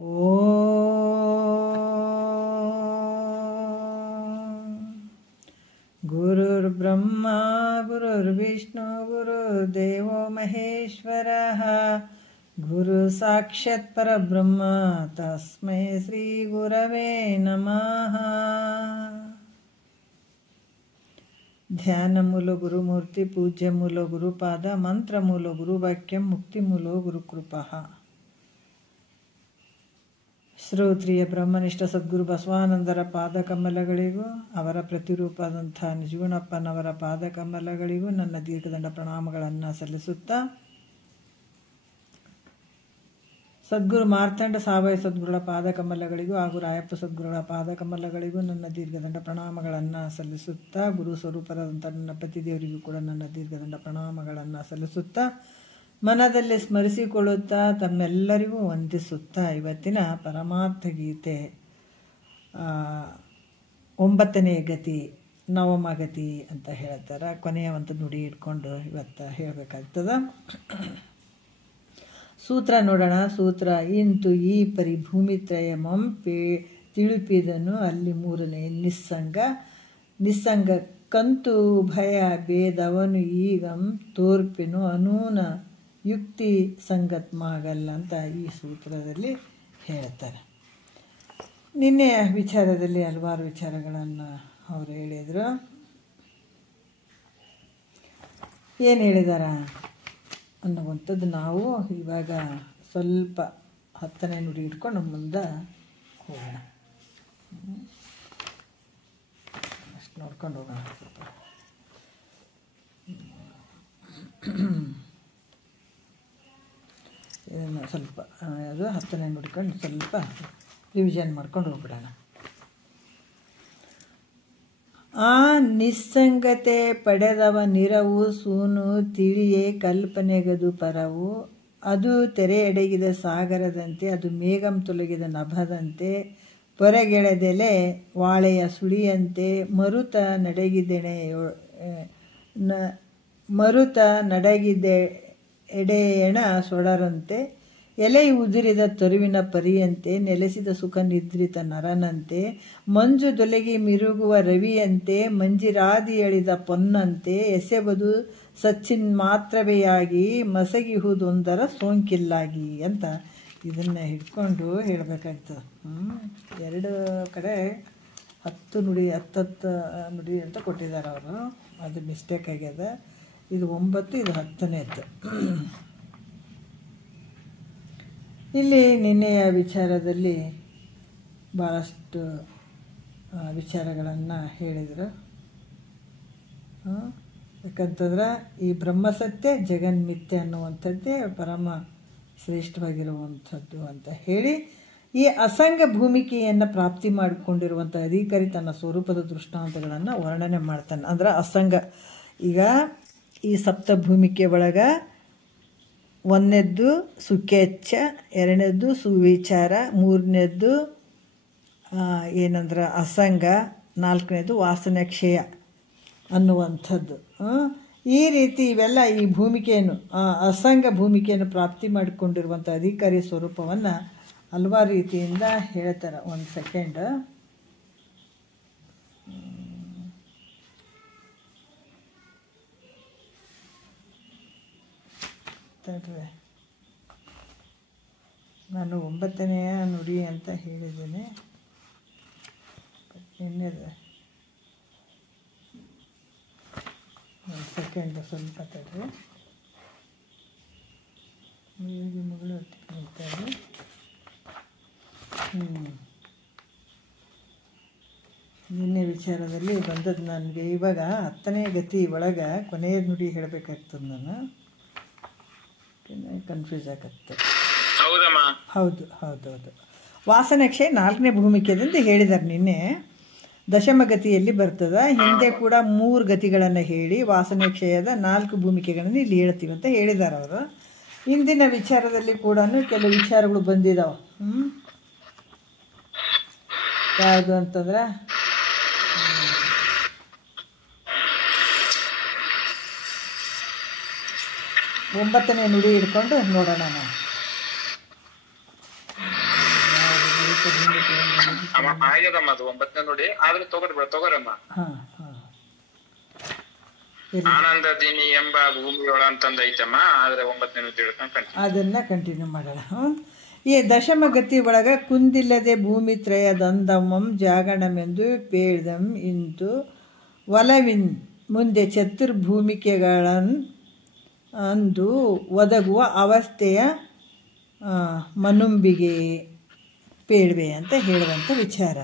ಓಂ ಗುರುರ್ಬ್ರಹ್ಮ ಗುರುರ್ವಿಷ್ಣು ಗುರುರ್ದೇವೋ ಮಹೇಶ್ವರಃ ಗುರು ಸಾಕ್ಷಾತ್ ಪರಬ್ರಹ್ಮ ತಸ್ಮೈ ಶ್ರೀ ಗುರವೇ ನಮಃ. ಧ್ಯಾನ ಮೂಲ ಗುರುಮೂರ್ತಿ, ಪೂಜ್ಯ ಮೂಲ ಗುರುಪಾದ, ಮಂತ್ರ ಮೂಲ ಗುರುವಾಕ್ಯಂ, ಮುಕ್ತಿ ಮೂಲ ಗುರುಕೃಪಃ. ಶ್ರೋತ್ರಿಯ ಬ್ರಹ್ಮನಿಷ್ಠ ಸದ್ಗುರು ಬಸವಾನಂದರ ಪಾದಕಮಲಗಳಿಗೂ ಅವರ ಪ್ರತಿರೂಪದಂಥ ನಿಜಗುಣಪ್ಪನವರ ಪಾದಕಮಲಗಳಿಗೂ ನನ್ನ ದೀರ್ಘದಂಡ ಪ್ರಣಾಮಗಳನ್ನು ಸಲ್ಲಿಸುತ್ತಾ, ಸದ್ಗುರು ಮಾರ್ತಾಂಡ ಸಾವಯ ಸದ್ಗುರುಗಳ ಪಾದಕಮಲಗಳಿಗೂ ಹಾಗೂ ರಾಯಪ್ಪ ಸದ್ಗುರುಗಳ ಪಾದಕಮಲಗಳಿಗೂ ನನ್ನ ದೀರ್ಘದಂಡ ಪ್ರಣಾಮಗಳನ್ನು ಸಲ್ಲಿಸುತ್ತಾ, ಗುರು ಸ್ವರೂಪರಾದಂಥ ನನ್ನ ಪತಿದೇವರಿಗೂ ಕೂಡ ನನ್ನ ದೀರ್ಘದಂಡ ಪ್ರಣಾಮಗಳನ್ನು ಸಲ್ಲಿಸುತ್ತಾ, ಮನದಲ್ಲಿ ಸ್ಮರಿಸಿಕೊಳ್ಳುತ್ತಾ, ತಮ್ಮೆಲ್ಲರಿಗೂ ವಂದಿಸುತ್ತಾ, ಇವತ್ತಿನ ಪರಮಾರ್ಥ ಗೀತೆ 9ನೇ ಗತಿ, ನವಮ ಗತಿ ಅಂತ ಹೇಳ್ತಾರೆ. ಕೊನೆಯ ಒಂದು ನುಡಿ ಇಟ್ಕೊಂಡು ಇವತ್ತು ಹೇಳಬೇಕಾಗ್ತದ. ಸೂತ್ರ ನೋಡೋಣ. ಸೂತ್ರ: ಇಂತು ಈ ಪರಿ ಭೂಮಿತ್ರಯಮಂ ತಿಳಿಪಿದನು ಅಲ್ಲಿ ಮೂರನೇ ನಿಸ್ಸಂಗ ಕಂತು ಭಯ ಭೇದವನು ಈಗಂ ತೋರ್ಪೆನು ಅನೂನ ಯುಕ್ತಿ ಸಂಗತ್ಮಾಗಲ್ಲ ಅಂತ ಈ ಸೂತ್ರದಲ್ಲಿ ಹೇಳ್ತಾರೆ. ನಿನ್ನೆಯ ವಿಚಾರದಲ್ಲಿ ಹಲವಾರು ವಿಚಾರಗಳನ್ನು ಅವರು ಹೇಳಿದರು. ಏನು ಹೇಳಿದಾರ ಅನ್ನುವಂಥದ್ದು ನಾವು ಇವಾಗ ಸ್ವಲ್ಪ 10ನೇ ನುಡಿ ಇಟ್ಕೊಂಡು ಮುಂದೆ ಹೋಗೋಣ. ಅಷ್ಟು ನೋಡ್ಕೊಂಡು ಹೋಗೋಣ. ಇದನ್ನು ಸ್ವಲ್ಪ ಅದು 10ನೇ ನುಡಿಕೊಂಡು ಸ್ವಲ್ಪ ರಿವಿಷನ್ ಮಾಡ್ಕೊಂಡು ಹೋಗ್ಬಿಡೋಣ. ಆ ನಿಸ್ಸಂಗತೆ ಪಡೆದವ ನಿರವು ಸೂನು ತಿಳಿಯೇ ಕಲ್ಪನೆಗದು ಪರವು ಅದು ತೆರೆ ಎಡಗಿದ ಸಾಗರದಂತೆ ಅದು ಮೇಘಂ ತೊಲಗಿದ ನಭದಂತೆ ಪೊರೆಗೆಳೆದೆಲೆ ವಾಳೆಯ ಸುಳಿಯಂತೆ ಮರುತ ನಡಗಿದೆ ಎಡೆಯಣ ಸೊಡರಂತೆ ಎಲೆ ಉದುರಿದ ತರುವಿನ ಪರಿಯಂತೆ ನೆಲೆಸಿದ ಸುಖ ನಿದ್ರಿತ ನರನಂತೆ ಮಂಜು ದೊಲಗಿ ಮಿರುಗುವ ರವಿಯಂತೆ ಮಂಜಿರಾದಿ ಎಳಿದ ಪೊನ್ನಂತೆ ಎಸೆಬದು ಸಚ್ಚಿನ್ ಮಾತ್ರವೆಯಾಗಿ ಮಸಗಿಹುದೊಂದರ ಸೋಂಕಿಲ್ಲಾಗಿ ಅಂತ ಇದನ್ನು ಹಿಡ್ಕೊಂಡು ಹೇಳಬೇಕಾಗ್ತದೆ. 2 ಕಡೆ 10 ನುಡಿ 10 ನುಡಿ ಅಂತ ಕೊಟ್ಟಿದ್ದಾರೆ ಅವರು. ಅದು ಮಿಸ್ಟೇಕ್ ಆಗ್ಯದ. ಇದು 9, ಇದು 10ನೇದ್ದು. ಇಲ್ಲಿ ನಿನ್ನೆಯ ವಿಚಾರದಲ್ಲಿ ಭಾಳಷ್ಟು ವಿಚಾರಗಳನ್ನು ಹೇಳಿದರು. ಯಾಕಂತಂದ್ರೆ ಈ ಬ್ರಹ್ಮಸತ್ಯ ಜಗನ್ಮಿಥ್ಯ ಅನ್ನುವಂಥದ್ದೇ ಪರಮ ಶ್ರೇಷ್ಠವಾಗಿರುವಂಥದ್ದು ಅಂತ ಹೇಳಿ, ಈ ಅಸಂಗ ಭೂಮಿಕೆಯನ್ನು ಪ್ರಾಪ್ತಿ ಮಾಡಿಕೊಂಡಿರುವಂಥ ಅಧಿಕಾರಿ ತನ್ನ ಸ್ವರೂಪದ ದೃಷ್ಟಾಂತಗಳನ್ನು ವರ್ಣನೆ ಮಾಡ್ತಾನೆ. ಅಂದ್ರೆ ಅಸಂಗ, ಈಗ ಈ ಸಪ್ತಭೂಮಿಕೆ ಒಳಗೆ 1ನೇದ್ದು ಸುಖೇಚ್ಛ, 2ನೇದ್ದು ಸುವಿಚಾರ, 3ನೇದ್ದು ಏನಂದ್ರೆ ಅಸಂಗ, 4ನೇದು ವಾಸನೆ ಕ್ಷಯ ಅನ್ನುವಂಥದ್ದು. ಈ ರೀತಿ ಇವೆಲ್ಲ ಈ ಭೂಮಿಕೆಯನ್ನು ಅಸಂಗ ಭೂಮಿಕೆಯನ್ನು ಪ್ರಾಪ್ತಿ ಮಾಡಿಕೊಂಡಿರುವಂಥ ಅಧಿಕಾರಿ ಸ್ವರೂಪವನ್ನು ಹಲವಾರು ರೀತಿಯಿಂದ ಹೇಳ್ತಾರೆ. 1 ಸೆಕೆಂಡ್. ನಾನು 9ನೇ ನುಡಿ ಅಂತ ಹೇಳಿದ್ದೇನೆ. ನಿನ್ನೆದು 1 ಸೆಕೆಂಡ್ ಸ್ವಲ್ಪ ತಡ್ರಿ. ಮಗಳು ಹೊತ್ತಿರ್ತಾರೆ. ನಿನ್ನೆ ವಿಚಾರದಲ್ಲಿ ಬಂದದ್ದು ನನಗೆ ಇವಾಗ 10ನೇ ಗತಿ ಒಳಗೆ ಕೊನೆಯ ನುಡಿ ಹೇಳಬೇಕಾಗ್ತದೆ. ನಾನು ಕನ್ಫ್ಯೂಸ್ ಆಗತ್ತೆ. ಹೌದು. ವಾಸನೆ ಕ್ಷಯ 4ನೇ ಭೂಮಿಕೆದಿಂದ ಹೇಳಿದ್ದಾರೆ. ನಿನ್ನೆ ದಶಮ ಗತಿಯಲ್ಲಿ ಬರ್ತದೆ. ಹಿಂದೆ ಕೂಡ 3 ಗತಿಗಳನ್ನು ಹೇಳಿ ವಾಸನೆ ಕ್ಷಯದ 4 ಭೂಮಿಕೆಗಳನ್ನು ಇಲ್ಲಿ ಹೇಳ್ತೀವಿ ಅಂತ ಹೇಳಿದ್ದಾರೆ ಅವರು. ಇಂದಿನ ವಿಚಾರದಲ್ಲಿ ಕೂಡ ಕೆಲವು ವಿಚಾರಗಳು ಬಂದಿದ್ದಾವೆ. ಯಾವುದು ಅಂತಂದ್ರೆ 9ನೇ ನುಡಿ ಹಿಡ್ಕೊಂಡು ನೋಡೋಣ ನಾವು. ಆಗ್ಯದಮ್ಮ ಅದು 9ನೇ ನೋಡಿ, ಆದ್ರೆ ತಗೋರಮ್ಮ. ಆನಂದ ದಿನಿ ಎಂಬ ಭೂಮಿಯೊಳ ಅಂತಂದ ಐತಮ್ಮ, ಆದ್ರೆ 9ನೇ ನುಡಿ ಅದನ್ನ ಕಂಟಿನ್ಯೂ ಮಾಡೋಣ. ಈ ದಶಮಗತಿ ಒಳಗ ಕುಂದಿಲ್ಲದೆ ಭೂಮಿ ತ್ರಯದಂದಮಂ ಜಾಗಣಮೆಂದು ಪೇಳ್ದಂ ಇಂತು ಒಲವಿನ್ ಮುಂದೆ ಚತುರ್ಭೂಮಿಕೆಗಳನ್ ಅಂದು ಒದಗುವ ಅವಸ್ಥೆಯ ಮನುಂಬಿಗೆ ಪೇಳ್ವೆ ಅಂತ ಹೇಳುವಂಥ ವಿಚಾರ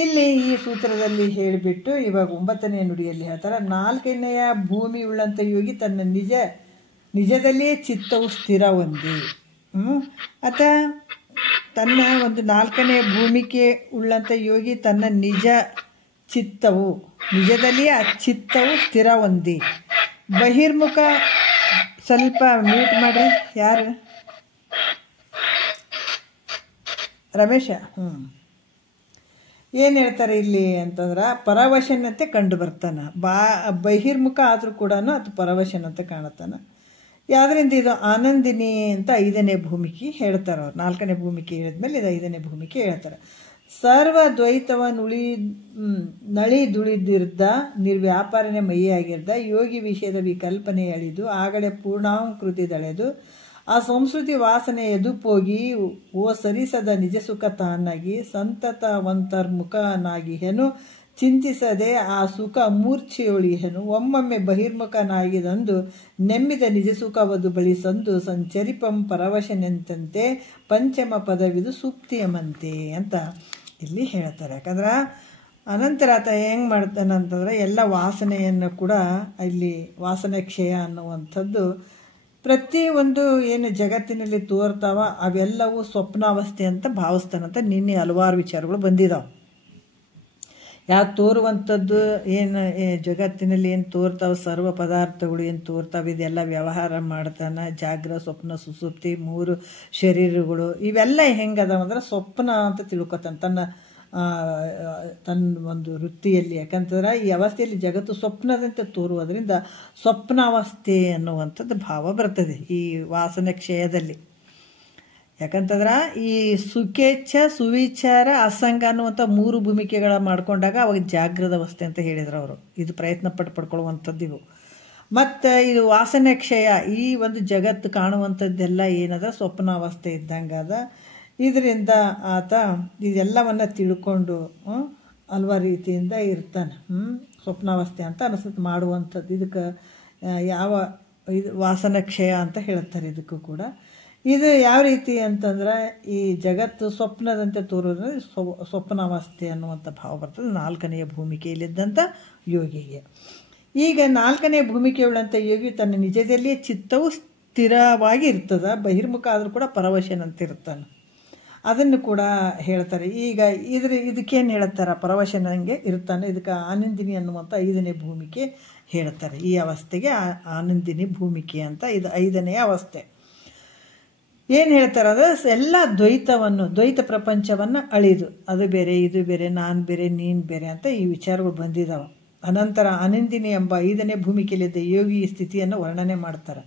ಇಲ್ಲಿ ಈ ಸೂತ್ರದಲ್ಲಿ ಹೇಳಿಬಿಟ್ಟು ಇವಾಗ 9ನೇ ನುಡಿಯಲ್ಲಿ ಹೇಳ್ತಾರೆ. 4ನೆಯ ಭೂಮಿ ಉಳ್ಳಂಥ ಯೋಗಿ ತನ್ನ ನಿಜದಲ್ಲಿಯೇ ಚಿತ್ತವು ಸ್ಥಿರ ಹೊಂದಿ ಆತ ತನ್ನ ಒಂದು 4ನೇ ಭೂಮಿಕೆ ಉಳ್ಳಂಥ ಯೋಗಿ ತನ್ನ ನಿಜದಲ್ಲಿಯೇ ಆ ಚಿತ್ತವು ಸ್ಥಿರ ಹೊಂದಿ ಬಹಿರ್ಮುಖ. ಸ್ವಲ್ಪ ಮ್ಯೂಟ್ ಮಾಡ್ರಿ. ಯಾರು? ರಮೇಶ. ಏನು ಹೇಳ್ತಾರೆ ಇಲ್ಲಿ ಅಂತಂದ್ರೆ ಪರವಶನಂತೆ ಕಂಡು ಬರ್ತಾನೆ. ಬಹಿರ್ಮುಖ ಆದರೂ ಕೂಡ ಅದು ಪರವಶನಂತೆ ಕಾಣುತ್ತಾನೆ. ಯಾವ್ದ್ರಿಂದ ಇದು ಆನಂದಿನಿ ಅಂತ 5ನೇ ಭೂಮಿಕೆ ಹೇಳ್ತಾರೆ ಅವ್ರು. 4ನೇ ಭೂಮಿಕೆ ಹೇಳಿದ್ಮೇಲೆ ಇದು 5ನೇ ಭೂಮಿಕೆ ಹೇಳ್ತಾರೆ. ಸರ್ವ ದ್ವೈತವ ನಳಿದುಳಿದಿರ್ದ ನಿರ್ವ್ಯಾಪಾರನೆ ಮೈಯಾಗಿರ್ದ ಯೋಗಿ ವಿಷಯದ ವಿಕಲ್ಪನೆ ಎಳಿದು ಆಗಲೇ ಪೂರ್ಣಾಂಕೃತಿದಳೆದು ಆ ಸಂಸ್ಕೃತಿ ವಾಸನೆ ಎದುಪೋಗಿ ಓ ಸರಿಸದ ನಿಜ ಸುಖ ತಾನಾಗಿ ಸಂತತವಂತರ್ಮುಖನಾಗಿಹೆನು ಚಿಂತಿಸದೆ ಆ ಸುಖ ಮೂರ್ಛೆಯೊಳಿಹೆನು ಒಮ್ಮೊಮ್ಮೆ ಬಹಿರ್ಮುಖನಾಗಿದಂದು ನೆಮ್ಮಿದ ನಿಜ ಸುಖವದು ಬಳಿಸಂದು ಸಂಚರಿಪಂ ಪರವಶನೆಂತಂತೆ ಪಂಚಮ ಪದವಿದು ಸೂಕ್ತಿಯಮಂತೆ ಅಂತ ಇಲ್ಲಿ ಹೇಳ್ತಾರೆ. ಯಾಕಂದ್ರೆ ಅನಂತರ ಆತ ಹೆಂಗೆ ಮಾಡ್ತಾನಂತಂದ್ರೆ ಎಲ್ಲ ವಾಸನೆಯನ್ನು ಕೂಡ ಇಲ್ಲಿ ವಾಸನೆ ಕ್ಷಯ ಅನ್ನುವಂಥದ್ದು ಪ್ರತಿಯೊಂದು ಏನು ಜಗತ್ತಿನಲ್ಲಿ ತೋರ್ತಾವ ಅವೆಲ್ಲವೂ ಸ್ವಪ್ನಾವಸ್ಥೆ ಅಂತ ಭಾವಿಸ್ತಾನಂತ ನಿನ್ನೆ ಹಲವಾರು ವಿಚಾರಗಳು ಬಂದಿದ್ದಾವೆ. ಯಾಕೆ ತೋರುವಂಥದ್ದು ಏನು ಜಗತ್ತಿನಲ್ಲಿ ಏನು ತೋರ್ತಾವೆ ಸರ್ವ ಪದಾರ್ಥಗಳು ಏನು ತೋರ್ತಾವೆ ಇದೆಲ್ಲ ವ್ಯವಹಾರ ಮಾಡ್ತಾನೆ. ಜಾಗ್ರ ಸ್ವಪ್ನ ಸುಸುಪ್ತಿ 3 ಶರೀರಗಳು ಇವೆಲ್ಲ ಹೆಂಗದಾವಂದ್ರೆ ಸ್ವಪ್ನ ಅಂತ ತಿಳ್ಕೊತಾನೆ ತನ್ನ ಒಂದು ವೃತ್ತಿಯಲ್ಲಿ. ಯಾಕಂತಂದ್ರೆ ಈ ಅವಸ್ಥೆಯಲ್ಲಿ ಜಗತ್ತು ಸ್ವಪ್ನದಂತೆ ತೋರುವುದರಿಂದ ಸ್ವಪ್ನಾವಸ್ಥೆ ಅನ್ನುವಂಥದ್ದು ಭಾವ ಬರ್ತದೆ ಈ ವಾಸನೆ ಕ್ಷಯದಲ್ಲಿ. ಯಾಕಂತಂದ್ರೆ ಈ ಸುಖೇಚ್ಛ ಸುವಿಚಾರ ಅಸಂಗ ಅನ್ನುವಂಥ 3 ಭೂಮಿಕೆಗಳ ಮಾಡ್ಕೊಂಡಾಗ ಅವಾಗ ಜಾಗೃತ ಅವಸ್ಥೆ ಅಂತ ಹೇಳಿದ್ರು ಅವರು. ಇದು ಪ್ರಯತ್ನ ಪಡ್ಕೊಳ್ಳುವಂಥದ್ದು ಇವು. ಮತ್ತು ಇದು ವಾಸನೆ ಕ್ಷಯ ಈ ಒಂದು ಜಗತ್ತು ಕಾಣುವಂಥದ್ದೆಲ್ಲ ಏನದ ಸ್ವಪ್ನಾವಸ್ಥೆ ಇದ್ದಂಗದ. ಇದರಿಂದ ಆತ ಇದೆಲ್ಲವನ್ನು ತಿಳ್ಕೊಂಡು ಹಲ್ವಾರು ರೀತಿಯಿಂದ ಇರ್ತಾನೆ. ಸ್ವಪ್ನಾವಸ್ಥೆ ಅಂತ ಅನಿಸುತ್ತೆ ಮಾಡುವಂಥದ್ದು. ಇದಕ್ಕೆ ಯಾವ ಇದು ವಾಸನ ಕ್ಷಯ ಅಂತ ಹೇಳ್ತಾರೆ. ಇದಕ್ಕೂ ಕೂಡ ಇದು ಯಾವ ರೀತಿ ಅಂತಂದ್ರೆ ಈ ಜಗತ್ತು ಸ್ವಪ್ನದಂತೆ ತೋರೋದ್ರಿಂದ ಸ್ವಪ್ನಾವಸ್ಥೆ ಅನ್ನುವಂಥ ಭಾವ ಬರ್ತದೆ 4ನೆಯ ಭೂಮಿಕೆಯಲ್ಲಿದ್ದಂಥ ಯೋಗಿಗೆ. ಈಗ 4ನೇ ಭೂಮಿಕೆಯುಳ್ಳಂಥ ಯೋಗಿ ತನ್ನ ನಿಜದಲ್ಲಿಯೇ ಚಿತ್ತವು ಸ್ಥಿರವಾಗಿ ಇರ್ತದೆ. ಬಹಿರ್ಮುಖ ಆದರೂ ಕೂಡ ಪರವಶನಂತ ಇರ್ತಾನೆ. ಅದನ್ನು ಕೂಡ ಹೇಳ್ತಾರೆ. ಈಗ ಇದಕ್ಕೇನು ಹೇಳ್ತಾರೆ? ಪರವಶನಂಗೆ ಇರ್ತಾನೆ. ಇದಕ್ಕೆ ಆನಂದಿನಿ ಅನ್ನುವಂಥ 5ನೇ ಭೂಮಿಕೆ ಹೇಳ್ತಾರೆ. ಈ ಅವಸ್ಥೆಗೆ ಆನಂದಿನಿ ಭೂಮಿಕೆ ಅಂತ ಇದು 5ನೇ ಅವಸ್ಥೆ. ಏನು ಹೇಳ್ತಾರೆ ಅಂದರೆ ಎಲ್ಲ ದ್ವೈತ ಪ್ರಪಂಚವನ್ನು ಅಳಿದು ಅದು ಬೇರೆ ಇದು ಬೇರೆ ನಾನು ಬೇರೆ ನೀನು ಬೇರೆ ಅಂತ ಈ ವಿಚಾರಗಳು ಬಂದಿದ್ದಾವೆ. ಅನಂತರ ಆನಂದಿನಿ ಎಂಬ 5ನೇ ಭೂಮಿಕೆಯಲ್ಲಿದ್ದ ಯೋಗಿ ಈ ಸ್ಥಿತಿಯನ್ನು ವರ್ಣನೆ ಮಾಡ್ತಾರೆ.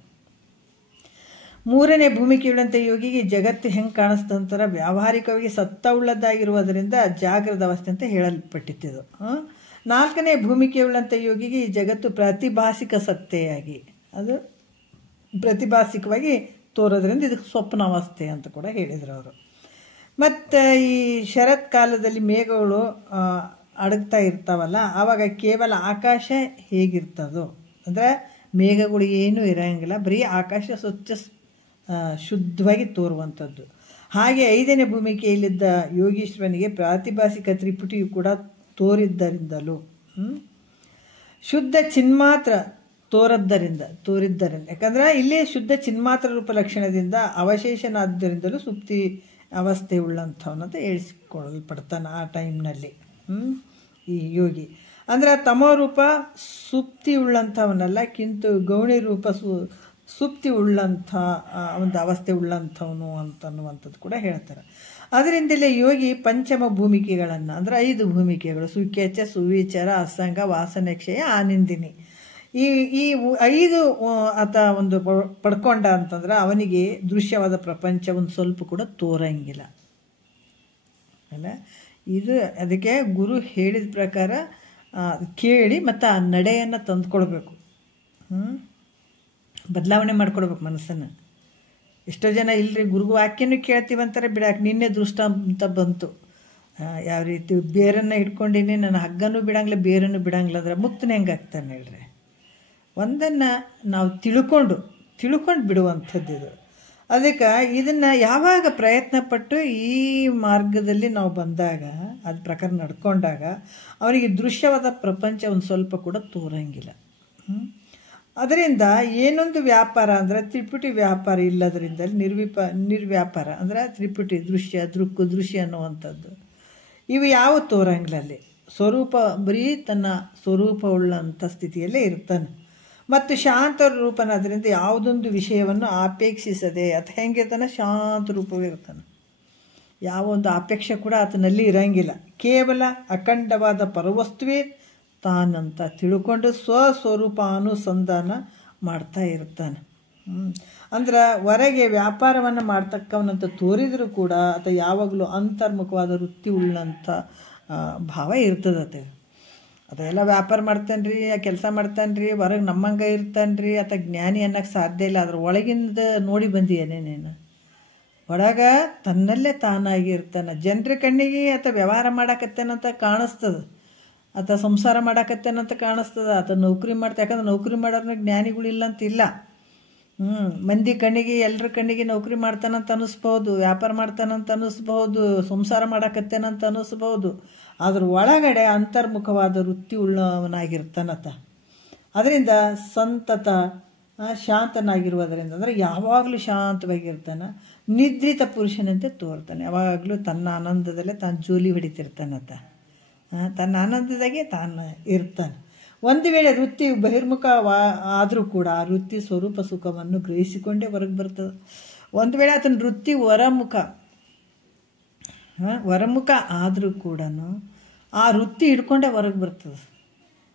3ನೇ ಭೂಮಿಕೆಯುಳ್ಳಂಥ ಯೋಗಿಗೆ ಜಗತ್ತು ಹೆಂಗೆ ಕಾಣಿಸ್ತಂತಾರೆ ವ್ಯಾವಹಾರಿಕವಾಗಿ ಸತ್ತವುಳ್ಳದ್ದಾಗಿರುವುದರಿಂದ ಜಾಗೃತ ಅವಸ್ಥೆ ಅಂತ ಹೇಳಲ್ಪಟ್ಟಿದ್ದು. 4ನೇ ಭೂಮಿಕೆಯುಳ್ಳಂಥ ಯೋಗಿಗೆ ಈ ಜಗತ್ತು ಪ್ರತಿಭಾಸಿಕ ಸತ್ತೆಯಾಗಿ ಅದು ಪ್ರತಿಭಾಸಿಕವಾಗಿ ತೋರೋದ್ರಿಂದ ಇದಕ್ಕೆ ಸ್ವಪ್ನಾವಸ್ಥೆ ಅಂತ ಕೂಡ ಹೇಳಿದರು ಅವರು. ಮತ್ತು ಈ ಶರತ್ಕಾಲದಲ್ಲಿ ಮೇಘಗಳು ಅಡಗ್ತಾ ಇರ್ತಾವಲ್ಲ ಆವಾಗ ಕೇವಲ ಆಕಾಶ ಹೇಗಿರ್ತದೋ ಅಂದರೆ ಮೇಘಗಳು ಏನೂ ಇರೋಂಗಿಲ್ಲ, ಬರೀ ಆಕಾಶ ಸ್ವಚ್ಛ ಶುದ್ಧವಾಗಿ ತೋರುವಂಥದ್ದು. ಹಾಗೆ 5ನೇ ಭೂಮಿಕೆಯಲ್ಲಿದ್ದ ಯೋಗೀಶ್ವರನಿಗೆ ಪ್ರಾತಿಭಾಸಿಕ ತ್ರಿಪುಟಿಯು ಕೂಡ ತೋರಿದ್ದರಿಂದಲೂ ಶುದ್ಧ ಚಿನ್ಮಾತ್ರ ತೋರಿದ್ದರಿಂದ ಯಾಕಂದರೆ ಇಲ್ಲಿ ಶುದ್ಧ ಚಿನ್ಮಾತ್ರ ರೂಪ ಲಕ್ಷಣದಿಂದ ಅವಶೇಷನಾದ್ದರಿಂದಲೂ ಸುಪ್ತಿ ಅವಸ್ಥೆ ಉಳ್ಳಂಥವನ್ನಂತ ಹೇಳಿಸಿಕೊಳ್ಳಲ್ಪಡ್ತಾನೆ ಆ ಟೈಮ್ನಲ್ಲಿ ಈ ಯೋಗಿ. ಅಂದರೆ ತಮೋರೂಪ ಸುಪ್ತಿ ಉಳ್ಳಂಥವನಲ್ಲ, ಕಿಂತು ಗೌಣಿ ರೂಪ ಸುಪ್ತಿ ಉಳ್ಳಂಥ ಒಂದು ಅವಸ್ಥೆ ಉಳ್ಳಂಥವನು ಅಂತನ್ನುವಂಥದ್ದು ಕೂಡ ಹೇಳ್ತಾರೆ. ಅದರಿಂದಲೇ ಯೋಗಿ ಪಂಚಮ ಭೂಮಿಕೆಗಳನ್ನು ಅಂದರೆ 5 ಭೂಮಿಕೆಗಳು ಸುಖೇಚ್ಛ ಸುವಿಚಾರ ಅಸಂಗ ವಾಸನೆ ಕ್ಷಯ ಆನಂದಿನಿ ಈ 5 ಆತ ಒಂದು ಪಡ್ಕೊಂಡ ಅಂತಂದ್ರೆ ಅವನಿಗೆ ದೃಶ್ಯವಾದ ಪ್ರಪಂಚ ಒಂದು ಸ್ವಲ್ಪ ಕೂಡ ತೋರಂಗಿಲ್ಲ. ಅಲ್ಲ. ಇದು ಅದಕ್ಕೆ ಗುರು ಹೇಳಿದ ಪ್ರಕಾರ ಕೇಳಿ ಮತ್ತು ಆ ನಡೆಯನ್ನು ತಂದುಕೊಳ್ಬೇಕು. ಬದಲಾವಣೆ ಮಾಡ್ಕೊಳ್ಬೇಕು ಮನಸ್ಸನ್ನು. ಎಷ್ಟೋ ಜನ ಇಲ್ಲರಿ ಗುರುಗೂ ವಾಕ್ಯನೂ ಕೇಳ್ತೀವಂತಾರೆ, ಬಿಡಾಕೆ ನಿನ್ನೆ ದೃಷ್ಟ ಅಂತ ಬಂತು. ಯಾವ ರೀತಿ ಬೇರನ್ನು ಹಿಡ್ಕೊಂಡಿನಿ, ನಾನು ಹಗ್ಗನೂ ಬಿಡಂಗಿಲ್ಲ ಬೇರನ್ನು ಬಿಡಂಗಿಲ್ಲ ಅಂದ್ರೆ ಮುಕ್ತನೇ ಹೆಂಗೆ ಆಗ್ತಾನೆ ಹೇಳ್ರಿ. ಒಂದನ್ನು ನಾವು ತಿಳ್ಕೊಂಡು ಬಿಡುವಂಥದ್ದು ಇದು. ಅದಕ್ಕೆ ಇದನ್ನು ಯಾವಾಗ ಪ್ರಯತ್ನಪಟ್ಟು ಈ ಮಾರ್ಗದಲ್ಲಿ ನಾವು ಬಂದಾಗ, ಅದ ಪ್ರಕಾರ ನಡ್ಕೊಂಡಾಗ ಅವನಿಗೆ ದೃಶ್ಯವಾದ ಪ್ರಪಂಚ ಒಂದು ಸ್ವಲ್ಪ ಕೂಡ ತೋರಂಗಿಲ್ಲ. ಅದರಿಂದ ಏನೊಂದು ವ್ಯಾಪಾರ ಅಂದರೆ ತ್ರಿಪುಟಿ ವ್ಯಾಪಾರ ಇಲ್ಲದರಿಂದ ನಿರ್ವ್ಯಾಪಾರ ಅಂದರೆ ತ್ರಿಪುಟಿ ದೃಶ್ಯ ಅನ್ನುವಂಥದ್ದು ಇವು ಯಾವ ತೋರಂಗಿಲ್ಲ. ಅಲ್ಲಿ ಸ್ವರೂಪ ಬರೀ ತನ್ನ ಸ್ವರೂಪವುಳ್ಳಂಥ ಸ್ಥಿತಿಯಲ್ಲೇ ಇರ್ತಾನೆ. ಮತ್ತು ಶಾಂತ ರೂಪನ, ಅದರಿಂದ ಯಾವುದೊಂದು ವಿಷಯವನ್ನು ಅಪೇಕ್ಷಿಸದೆ ಅಥವಾ ಹೆಂಗಿರ್ತಾನೆ ಶಾಂತ ರೂಪವೇ ಇರ್ತಾನೆ. ಯಾವೊಂದು ಅಪೇಕ್ಷೆ ಕೂಡ ಆತನಲ್ಲಿ ಇರಂಗಿಲ್ಲ. ಕೇವಲ ಅಖಂಡವಾದ ಪರವಸ್ತುವೇ ತಾನಂತ ತಿಳ್ಕೊಂಡು ಸ್ವಸ್ವರೂಪಾನುಸಂಧಾನ ಮಾಡ್ತಾ ಇರ್ತಾನೆ. ಅಂದ್ರೆ ಹೊರಗೆ ವ್ಯಾಪಾರವನ್ನು ಮಾಡ್ತಕ್ಕವನಂತ ತೋರಿದರೂ ಕೂಡ ಅಥವಾ ಯಾವಾಗಲೂ ಅಂತರ್ಮುಖವಾದ ವೃತ್ತಿ ಉಳ್ಳಂಥ ಭಾವ ಇರ್ತದತೆ. ಅದೆಲ್ಲ ವ್ಯಾಪಾರ ಮಾಡ್ತಾನೆ ರೀ, ಕೆಲಸ ಮಾಡ್ತಾನೆ ರೀ, ಹೊರಗೆ ನಮ್ಮಂಗೆ ಇರ್ತಾನೆ ರೀ ಅಥವಾ ಜ್ಞಾನಿ ಅನ್ನೋಕ್ಕೆ ಸಾಧ್ಯ ಇಲ್ಲ. ಅದ್ರ ಒಳಗಿಂದ ನೋಡಿ ಬಂದಿಯೇನೇನೇನು ಒಳಗೆ ತನ್ನಲ್ಲೇ ತಾನಾಗಿ ಇರ್ತಾನೆ. ಜನರ ಕಣ್ಣಿಗೆ ಅಥವಾ ವ್ಯವಹಾರ ಮಾಡಾಕತ್ತೇನಂತ ಕಾಣಿಸ್ತದೆ, ಅಥವಾ ಸಂಸಾರ ಮಾಡಾಕತ್ತೇನಂತ ಕಾಣಿಸ್ತದೆ, ಅಥವಾ ನೌಕರಿ ಮಾಡ್ತಾ. ಯಾಕಂದ್ರೆ ನೌಕರಿ ಮಾಡೋರ್ನ ಜ್ಞಾನಿಗಳಿಲ್ಲ ಅಂತಿಲ್ಲ. ಮಂದಿ ಕಣ್ಣಿಗೆ ಎಲ್ಲರ ಕಣ್ಣಿಗೆ ನೌಕರಿ ಮಾಡ್ತಾನಂತ ಅನ್ನಿಸ್ಬೋದು, ವ್ಯಾಪಾರ ಮಾಡ್ತಾನಂತ ಅನ್ನಿಸ್ಬೋದು, ಸಂಸಾರ ಮಾಡಾಕತ್ತೇನಂತ ಅನ್ನಿಸ್ಬೋದು. ಅದ್ರ ಒಳಗಡೆ ಅಂತರ್ಮುಖವಾದ ವೃತ್ತಿ ಉಳ್ಳವನಾಗಿರ್ತಾನತ್ತ. ಅದರಿಂದ ಸಂತತ ಶಾಂತನಾಗಿರುವುದರಿಂದ ಅಂದರೆ ಯಾವಾಗಲೂ ಶಾಂತವಾಗಿರ್ತಾನೆ. ನಿದ್ರಿತ ಪುರುಷನಂತೆ ತೋರ್ತಾನೆ. ಯಾವಾಗಲೂ ತನ್ನ ಆನಂದದಲ್ಲೇ ತಾನು ಜೋಲಿ ಹೊಡಿತಿರ್ತಾನತ್ತ. ತನ್ನ ಆನಂದದಾಗೆ ತಾನು ಇರ್ತಾನೆ. ಒಂದು ವೇಳೆ ವೃತ್ತಿ ಬಹಿರ್ಮುಖ ಆದರೂ ಕೂಡ ಆ ವೃತ್ತಿ ಸ್ವರೂಪ ಸುಖವನ್ನು ಗ್ರಹಿಸಿಕೊಂಡೇ ಹೊರಗೆ ಬರ್ತದೆ. ಒಂದು ವೇಳೆ ಆತನ ವೃತ್ತಿ ಹೊರಮುಖ ಆದರೂ ಕೂಡ ಆ ವೃತ್ತಿ ಹಿಡ್ಕೊಂಡೇ ಹೊರಗೆ ಬರ್ತದೆ,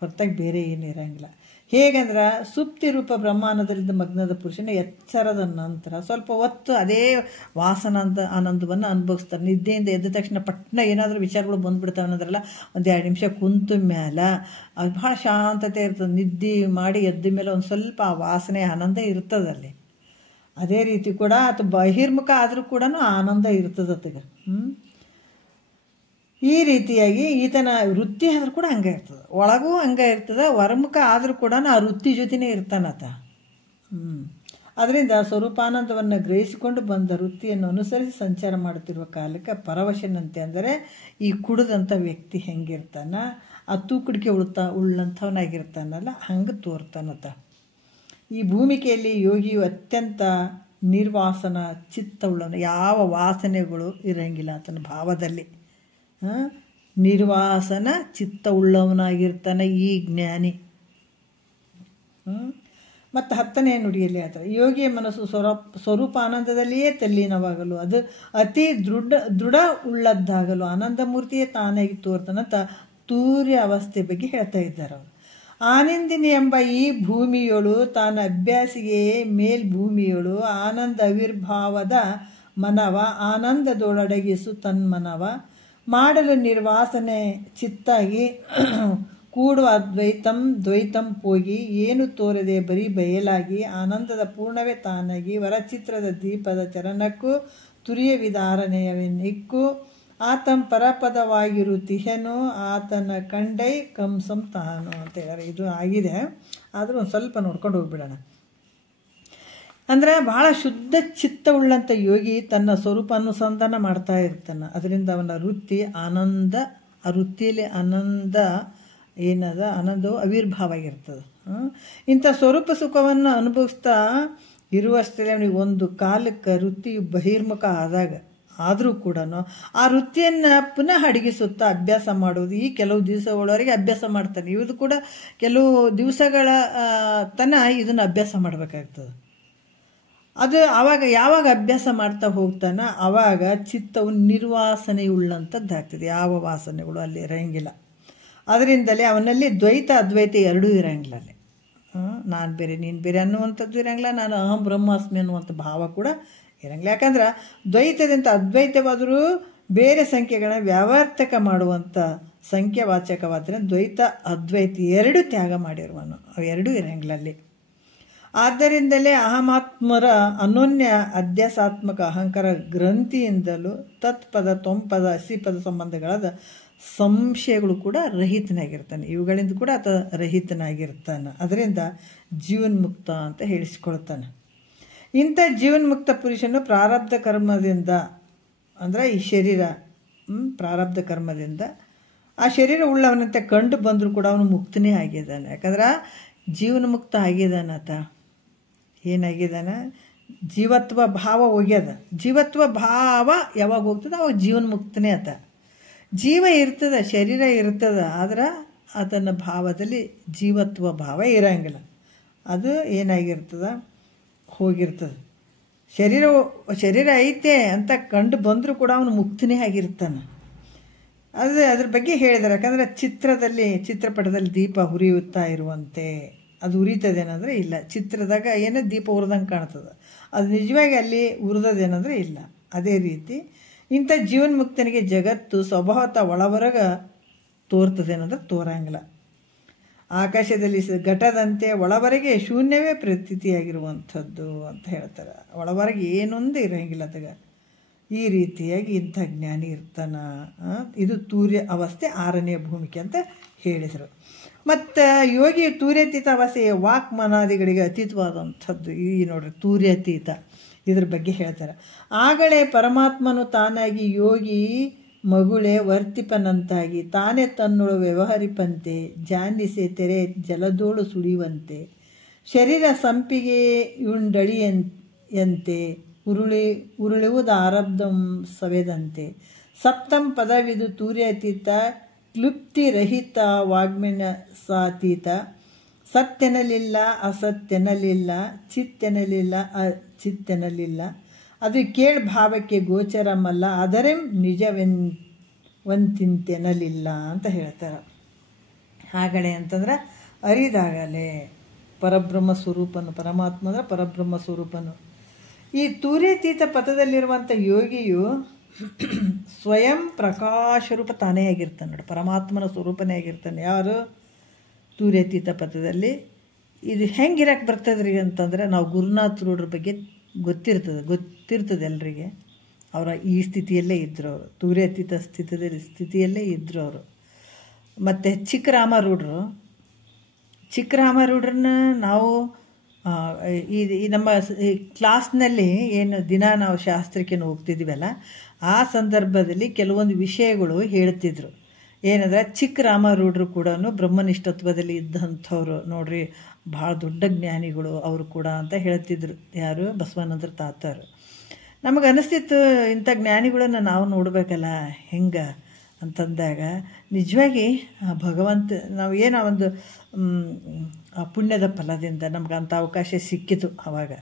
ಹೊರತಾಗಿ ಬೇರೆ ಏನು ಇರೋಂಗಿಲ್ಲ. ಹೇಗಂದ್ರೆ ಸುಪ್ತಿ ರೂಪ ಬ್ರಹ್ಮಾನಂದದಿಂದ ಮಗ್ನದ ಪುರುಷನ ಎಚ್ಚರದ ನಂತರ ಸ್ವಲ್ಪ ಹೊತ್ತು ಅದೇ ಆನಂದವನ್ನು ಅನುಭವಿಸ್ತಾರೆ. ನಿದ್ದೆಯಿಂದ ಎದ್ದ ತಕ್ಷಣ ಪಟ್ನ ಏನಾದರೂ ವಿಚಾರಗಳು ಬಂದುಬಿಡ್ತಾವೆ ಅನ್ನೋದ್ರಲ್ಲ, ಒಂದು 2 ನಿಮಿಷ ಕುಂತ ಮೇಲೆ ಅದು ಭಾಳ ಶಾಂತತೆ ಇರ್ತದೆ. ನಿದ್ದೆ ಮಾಡಿ ಎದ್ದ ಮೇಲೆ ಒಂದು ಸ್ವಲ್ಪ ಆ ವಾಸನೆ ಆನಂದ ಇರ್ತದಲ್ಲಿ. ಅದೇ ರೀತಿ ಕೂಡ ಅಥವಾ ಬಹಿರ್ಮುಖ ಆದರೂ ಕೂಡ ಆನಂದ ಇರ್ತದತ್ತಗ. ಈ ರೀತಿಯಾಗಿ ಈತನ ವೃತ್ತಿ ಆದರೂ ಕೂಡ ಹಂಗೆ ಇರ್ತದೆ, ಒಳಗೂ ಹಂಗೆ ಇರ್ತದೆ. ಹೊರಮುಖ ಆದರೂ ಕೂಡ ಆ ವೃತ್ತಿ ಜೊತೆನೇ ಇರ್ತಾನತ. ಅದರಿಂದ ಸ್ವರೂಪಾನಂದವನ್ನು ಗ್ರಹಿಸಿಕೊಂಡು ಬಂದ ವೃತ್ತಿಯನ್ನು ಅನುಸರಿಸಿ ಸಂಚಾರ ಮಾಡುತ್ತಿರುವ ಕಾಲಕ್ಕೆ ಪರವಶನಂತೆ, ಅಂದರೆ ಈ ಕುಡಿದಂಥ ವ್ಯಕ್ತಿ ಹೆಂಗಿರ್ತಾನ, ಆ ತೂಕಡಿಕೆ ಉಳ್ಳಂಥವನಾಗಿರ್ತಾನಲ್ಲ ಹಂಗೆ ತೋರ್ತಾನತ. ಈ ಭೂಮಿಕೆಯಲ್ಲಿ ಯೋಗಿಯು ಅತ್ಯಂತ ನಿರ್ವಾಸನ ಚಿತ್ತವುಳ್ಳವನು, ಯಾವ ವಾಸನೆಗಳು ಇರಂಗಿಲ್ಲ ಆತನ ಭಾವದಲ್ಲಿ. ನಿರ್ವಾಸನ ಚಿತ್ತವುಳ್ಳವನಾಗಿರ್ತಾನೆ ಈ ಜ್ಞಾನಿ. ಮತ್ತು 10ನೇ ನುಡಿಯಲ್ಲಿ ಹೇಳ್ತಾರೆ, ಯೋಗಿಯ ಮನಸ್ಸು ಸ್ವರೂಪ ಆನಂದದಲ್ಲಿಯೇ ತಲ್ಲೀನವಾಗಲು, ಅದು ಅತಿ ದೃಢ ಉಳ್ಳದ್ದಾಗಲು ಆನಂದ ಮೂರ್ತಿಯೇ ತಾನಾಗಿ ತೋರ್ತಾನಂತ ತೂರ್ಯ ಅವಸ್ಥೆ ಬಗ್ಗೆ ಹೇಳ್ತಾ ಇದ್ದಾರೆ ಅವರು. ಆನಂದಿನಿ ಎಂಬ ಈ ಭೂಮಿಯೊಳು ತಾನ ಅಭ್ಯಾಸಿಗೆ ಮೇಲ್ಭೂಮಿಯೊಳು ಆನಂದ ಅವಿರ್ಭಾವದ ಮನವ ಆನಂದದೊಳಡಗಿಸು ತನ್ಮನವ ಮಾಡಲು ನಿರ್ವಾಸನೆ ಚಿತ್ತಾಗಿ ಕೂಡುವ ದ್ವೈತಂ ಹೋಗಿ ಏನು ತೋರದೆ ಬರೀ ಬಯಲಾಗಿ ಆನಂದದ ಪೂರ್ಣವೇ ತಾನಾಗಿ ವರಚಿತ್ರದ ದೀಪದ ಚರಣಕ್ಕೂ ತುರಿಯ ವಿಧಾರಣೆಯವೆನ್ನಿಕ್ಕು ಆತಂ ಪರಪದವಾಗಿರುತ್ತಿಹನು ಆತನ ಕಂಡೈ ಕಂಸಂ ತಾನು ಅಂತ ಹೇಳ್ಯಾರ. ಇದು ಆಗಿದೆ, ಆದರೂ ಒಂದು ಸ್ವಲ್ಪ ನೋಡ್ಕೊಂಡು ಹೋಗ್ಬಿಡೋಣ. ಅಂದರೆ ಬಹಳ ಶುದ್ಧ ಚಿತ್ತವುಳ್ಳಂಥ ಯೋಗಿ ತನ್ನ ಸ್ವರೂಪ ಅನುಸಂಧಾನ ಮಾಡ್ತಾ ಇರ್ತಾನೆ. ಅದರಿಂದ ಅವನ ವೃತ್ತಿ ಆನಂದ, ಆ ವೃತ್ತಿಯಲ್ಲಿ ಆನಂದ ಏನದ ಆನಂದವು ಅವಿರ್ಭಾವ ಆಗಿರ್ತದೆ. ಇಂಥ ಸ್ವರೂಪ ಸುಖವನ್ನು ಅನುಭವಿಸ್ತಾ ಇರುವಷ್ಟೇ ಅವನಿಗೆ ಒಂದು ಕಾಲಕ್ಕೆ ವೃತ್ತಿಯು ಬಹಿರ್ಮುಖ ಆದರೂ ಕೂಡ ಆ ವೃತ್ತಿಯನ್ನು ಪುನಃ ಅಡಗಿಸುತ್ತಾ ಅಭ್ಯಾಸ ಮಾಡೋದು. ಈ ಕೆಲವು ದಿವಸಗಳವರೆಗೆ ಅಭ್ಯಾಸ ಮಾಡ್ತಾನೆ. ಇದು ಕೂಡ ಕೆಲವು ದಿವಸಗಳ ಇದನ್ನು ಅಭ್ಯಾಸ ಮಾಡಬೇಕಾಗ್ತದೆ. ಅದು ಯಾವಾಗ ಅಭ್ಯಾಸ ಮಾಡ್ತಾ ಹೋಗ್ತಾನೆ ಆವಾಗ ಚಿತ್ತವು ನಿರ್ವಾಸನೆಯುಳ್ಳಂಥದ್ದಾಗ್ತದೆ. ಯಾವ ವಾಸನೆಗಳು ಅಲ್ಲಿ ಇರೋಂಗಿಲ್ಲ. ಅದರಿಂದಲೇ ಅವನಲ್ಲಿ ದ್ವೈತ ಅದ್ವೈತ ಎರಡೂ ಇರೋಂಗಿಲ್ಲ. ಅಲ್ಲಿ ನಾನು ಬೇರೆ ನೀನು ಬೇರೆ ಅನ್ನುವಂಥದ್ದು ಇರೋಂಗಿಲ್ಲ, ನಾನು ಅಹಂ ಬ್ರಹ್ಮಾಸ್ಮಿ ಅನ್ನುವಂಥ ಭಾವ ಕೂಡ ಇರೋಂಗಿಲ್ಲ. ಯಾಕಂದ್ರೆ ದ್ವೈತದಂಥ ಅದ್ವೈತವಾದರೂ ಬೇರೆ ಸಂಖ್ಯೆಗಳನ್ನ ವ್ಯಾವರ್ತಕ ಮಾಡುವಂಥ ಸಂಖ್ಯಾವಾಚಕವಾದ್ದರಿಂದ ದ್ವೈತ ಅದ್ವೈತ ಎರಡು ತ್ಯಾಗ ಮಾಡಿರುವನು, ಅವೆರಡೂ ಇರಂಗಿಲ್ಲಲ್ಲಿ. ಆದ್ದರಿಂದಲೇ ಅಹಮಾತ್ಮರ ಅನನ್ಯ ಅಧ್ಯಾಸಾತ್ಮಕ ಅಹಂಕಾರ ಗ್ರಂಥಿಯಿಂದಲೂ ತತ್ಪದ ತೊಂಪದ ಅಸಿಪದ ಸಂಬಂಧಗಳಾದ ಸಂಶಯಗಳು ಕೂಡ ರಹಿತನಾಗಿರ್ತಾನೆ. ಇವುಗಳಿಂದ ಕೂಡ ಆತ ರಹಿತನಾಗಿರ್ತಾನೆ. ಅದರಿಂದ ಜೀವನ್ಮುಕ್ತ ಅಂತ ಹೇಳಿಸ್ಕೊಳ್ತಾನೆ. ಇಂಥ ಜೀವನ್ಮುಕ್ತ ಪುರುಷನು ಪ್ರಾರಬ್ಧ ಕರ್ಮದಿಂದ, ಅಂದರೆ ಈ ಶರೀರ ಪ್ರಾರಬ್ಧ ಕರ್ಮದಿಂದ ಆ ಶರೀರ ಉಳ್ಳವನಂತೆ ಕಂಡು ಬಂದರೂ ಕೂಡ ಅವನು ಮುಕ್ತನೇ ಆಗಿದ್ದಾನೆ. ಯಾಕಂದ್ರೆ ಜೀವನ್ಮುಕ್ತ ಆಗಿದ್ದಾನೆ ಆತ. ಏನಾಗಿದ್ದಾನೆ? ಜೀವತ್ವ ಭಾವ ಹೋಗ್ಯದ. ಜೀವತ್ವ ಭಾವ ಯಾವಾಗ ಹೋಗ್ತದೆ ಅವಾಗ ಜೀವನ್ಮುಕ್ತನೇ ಆತ. ಜೀವ ಇರ್ತದೆ, ಶರೀರ ಇರ್ತದೆ, ಆದ್ರೆ ಅದನ್ನ ಭಾವದಲ್ಲಿ ಜೀವತ್ವ ಭಾವ ಇರಂಗಿಲ್ಲ. ಅದು ಏನಾಗಿರ್ತದೆ? ಹೋಗಿರ್ತದೆ. ಶರೀರ ಐತೆ ಅಂತ ಕಂಡು ಬಂದರೂ ಕೂಡ ಅವನು ಮುಕ್ತನೇ ಆಗಿರ್ತಾನೆ. ಅದ್ರ ಬಗ್ಗೆ ಹೇಳಿದ್ದಾರೆ. ಯಾಕಂದರೆ ಚಿತ್ರಪಟದಲ್ಲಿ ದೀಪ ಹುರಿಯುತ್ತಾ ಇರುವಂತೆ ಅದು ಉರಿತದೇನಂದರೆ ಇಲ್ಲ. ಚಿತ್ರದಾಗ ಏನೋ ದೀಪ ಉರಿದಂಗೆ ಕಾಣ್ತದೆ, ಅದು ನಿಜವಾಗಿ ಅಲ್ಲಿ ಉರಿದದೇನಂದರೆ ಇಲ್ಲ. ಅದೇ ರೀತಿ ಇಂಥ ಜೀವನ್ಮುಕ್ತನಿಗೆ ಜಗತ್ತು ಸ್ವಭಾವತಃ ಒಳವರಗ ತೋರ್ತದೇನಂದ್ರೆ ತೋರಂಗಿಲ್ಲ. ಆಕಾಶದಲ್ಲಿ ಘಟದಂತೆ ಒಳವರೆಗೆ ಶೂನ್ಯವೇ ಪ್ರತೀತಿಯಾಗಿರುವಂಥದ್ದು ಅಂತ ಹೇಳ್ತಾರೆ. ಒಳವರೆಗೆ ಏನೊಂದು ಇರೋಂಗಿಲ್ಲ ಅದಾಗ. ಈ ರೀತಿಯಾಗಿ ಇಂಥ ಜ್ಞಾನಿ ಇರ್ತಾನ. ಇದು ತೂರ್ಯ ಅವಸ್ಥೆ 6ನೇ ಭೂಮಿಕೆ ಅಂತ ಹೇಳಿದರು. ಮತ್ತು ಯೋಗಿ ತೂರ್ಯತೀತ ಅವಸ್ಥೆ ವಾಕ್ ಮನಾದಿಗಳಿಗೆ ಅತೀತವಾದಂಥದ್ದು. ಈ ನೋಡ್ರಿ ತೂರ್ಯತೀತ, ಇದ್ರ ಬಗ್ಗೆ ಹೇಳ್ತಾರೆ. ಆಗಲೇ ಪರಮಾತ್ಮನು ತಾನಾಗಿ ಯೋಗಿ ಮಗುಳೆ ವರ್ತಿಪನಂತಾಗಿ ತಾನೇ ತನ್ನೊಳು ವ್ಯವಹರಿಪಂತೆ ಜಾನಿಸೆ ತೆರೆ ಜಲದೋಳು ಸುಳಿಯುವಂತೆ ಶರೀರ ಸಂಪಿಗೆ ಯುಂಡಳಿಯಂತೆ ಉರುಳುವುದು ಆರಬ್ಧಂ ಸವೆದಂತೆ ಸಪ್ತಂ ಪದವಿದು ತೂರ್ಯತೀತ ಕ್ಲುಪ್ತಿರಹಿತ ವಾಗ್ಮಿನ ಸಾತೀತ ಸತ್ತೆನಲಿಲ್ಲ ಅಸತ್ತೆನಲಿಲ್ಲ ಚಿತ್ತೆನಲಿಲ್ಲ ಅಚಿತ್ತೆನಲಿಲ್ಲ ಅದು ಕೇಳ್ ಭಾವಕ್ಕೆ ಗೋಚರಮಲ್ಲ ಆದರೆ ನಿಜವೆಂತಿಂತೆನಲಿಲ್ಲ ಅಂತ ಹೇಳ್ತಾರೆ. ಹಾಗಳೆ ಅಂತಂದ್ರೆ ಅರಿದಾಗಲೇ ಪರಬ್ರಹ್ಮ ಸ್ವರೂಪನು, ಪರಮಾತ್ಮ ಅಂದ್ರೆ ಪರಬ್ರಹ್ಮ ಸ್ವರೂಪನು. ಈ ತೂರ್ಯತೀತ ಪಥದಲ್ಲಿರುವಂಥ ಯೋಗಿಯು ಸ್ವಯಂ ಪ್ರಕಾಶ ರೂಪ ತಾನೇ ಆಗಿರ್ತಾನೆ ನೋಡಿ, ಪರಮಾತ್ಮನ ಸ್ವರೂಪನೇ ಆಗಿರ್ತಾನೆ. ಯಾರು? ತೂರ್ಯತೀತ ಪಥದಲ್ಲಿ. ಇದು ಹೆಂಗಿರಕ್ಕೆ ಬರ್ತದ್ರಿ ಅಂತಂದರೆ, ನಾವು ಗುರುನಾಥ್ರವ್ರ ಬಗ್ಗೆ ಗೊತ್ತಿರ್ತದೆ ಎಲ್ರಿಗೆ. ಅವರ ಈ ಸ್ಥಿತಿಯಲ್ಲೇ ಇದ್ದರು ಅವರು, ತೂರ್ಯತೀತ ಸ್ಥಿತಿಯಲ್ಲೇ ಇದ್ದರು ಅವರು. ಮತ್ತು ಚಿಕ್ಕರಾಮರೂಢರನ್ನ ನಾವು ಈ ನಮ್ಮ ಕ್ಲಾಸ್ನಲ್ಲಿ ಏನು ದಿನ ನಾವು ಶಾಸ್ತ್ರಕ್ಕೆ ಹೋಗ್ತಿದ್ದೀವಲ್ಲ, ಆ ಸಂದರ್ಭದಲ್ಲಿ ಕೆಲವೊಂದು ವಿಷಯಗಳು ಹೇಳ್ತಿದ್ರು. ಏನಂದ್ರೆ ಚಿಕ್ಕರಾಮರೂಢರು ಕೂಡ ಬ್ರಹ್ಮನಿಷ್ಠತ್ವದಲ್ಲಿ ಇದ್ದಂಥವ್ರು ನೋಡ್ರಿ, ಭಾಳ ದೊಡ್ಡ ಜ್ಞಾನಿಗಳು ಅವರು ಕೂಡ ಅಂತ ಹೇಳ್ತಿದ್ರು. ಯಾರು? ಬಸವಾನಂದ್ರ ತಾತರು. ನಮಗೆ ಅನಿಸ್ತಿತ್ತು ಇಂಥ ಜ್ಞಾನಿಗಳನ್ನು ನಾವು ನೋಡಬೇಕಲ್ಲ ಹೆಂಗೆ ಅಂತಂದಾಗ, ನಿಜವಾಗಿ ಭಗವಂತ ನಾವು ಏನೋ ಒಂದು ಪುಣ್ಯದ ಫಲದಿಂದ ನಮ್ಗೆ ಅಂಥ ಅವಕಾಶ ಸಿಕ್ಕಿತು. ಆವಾಗ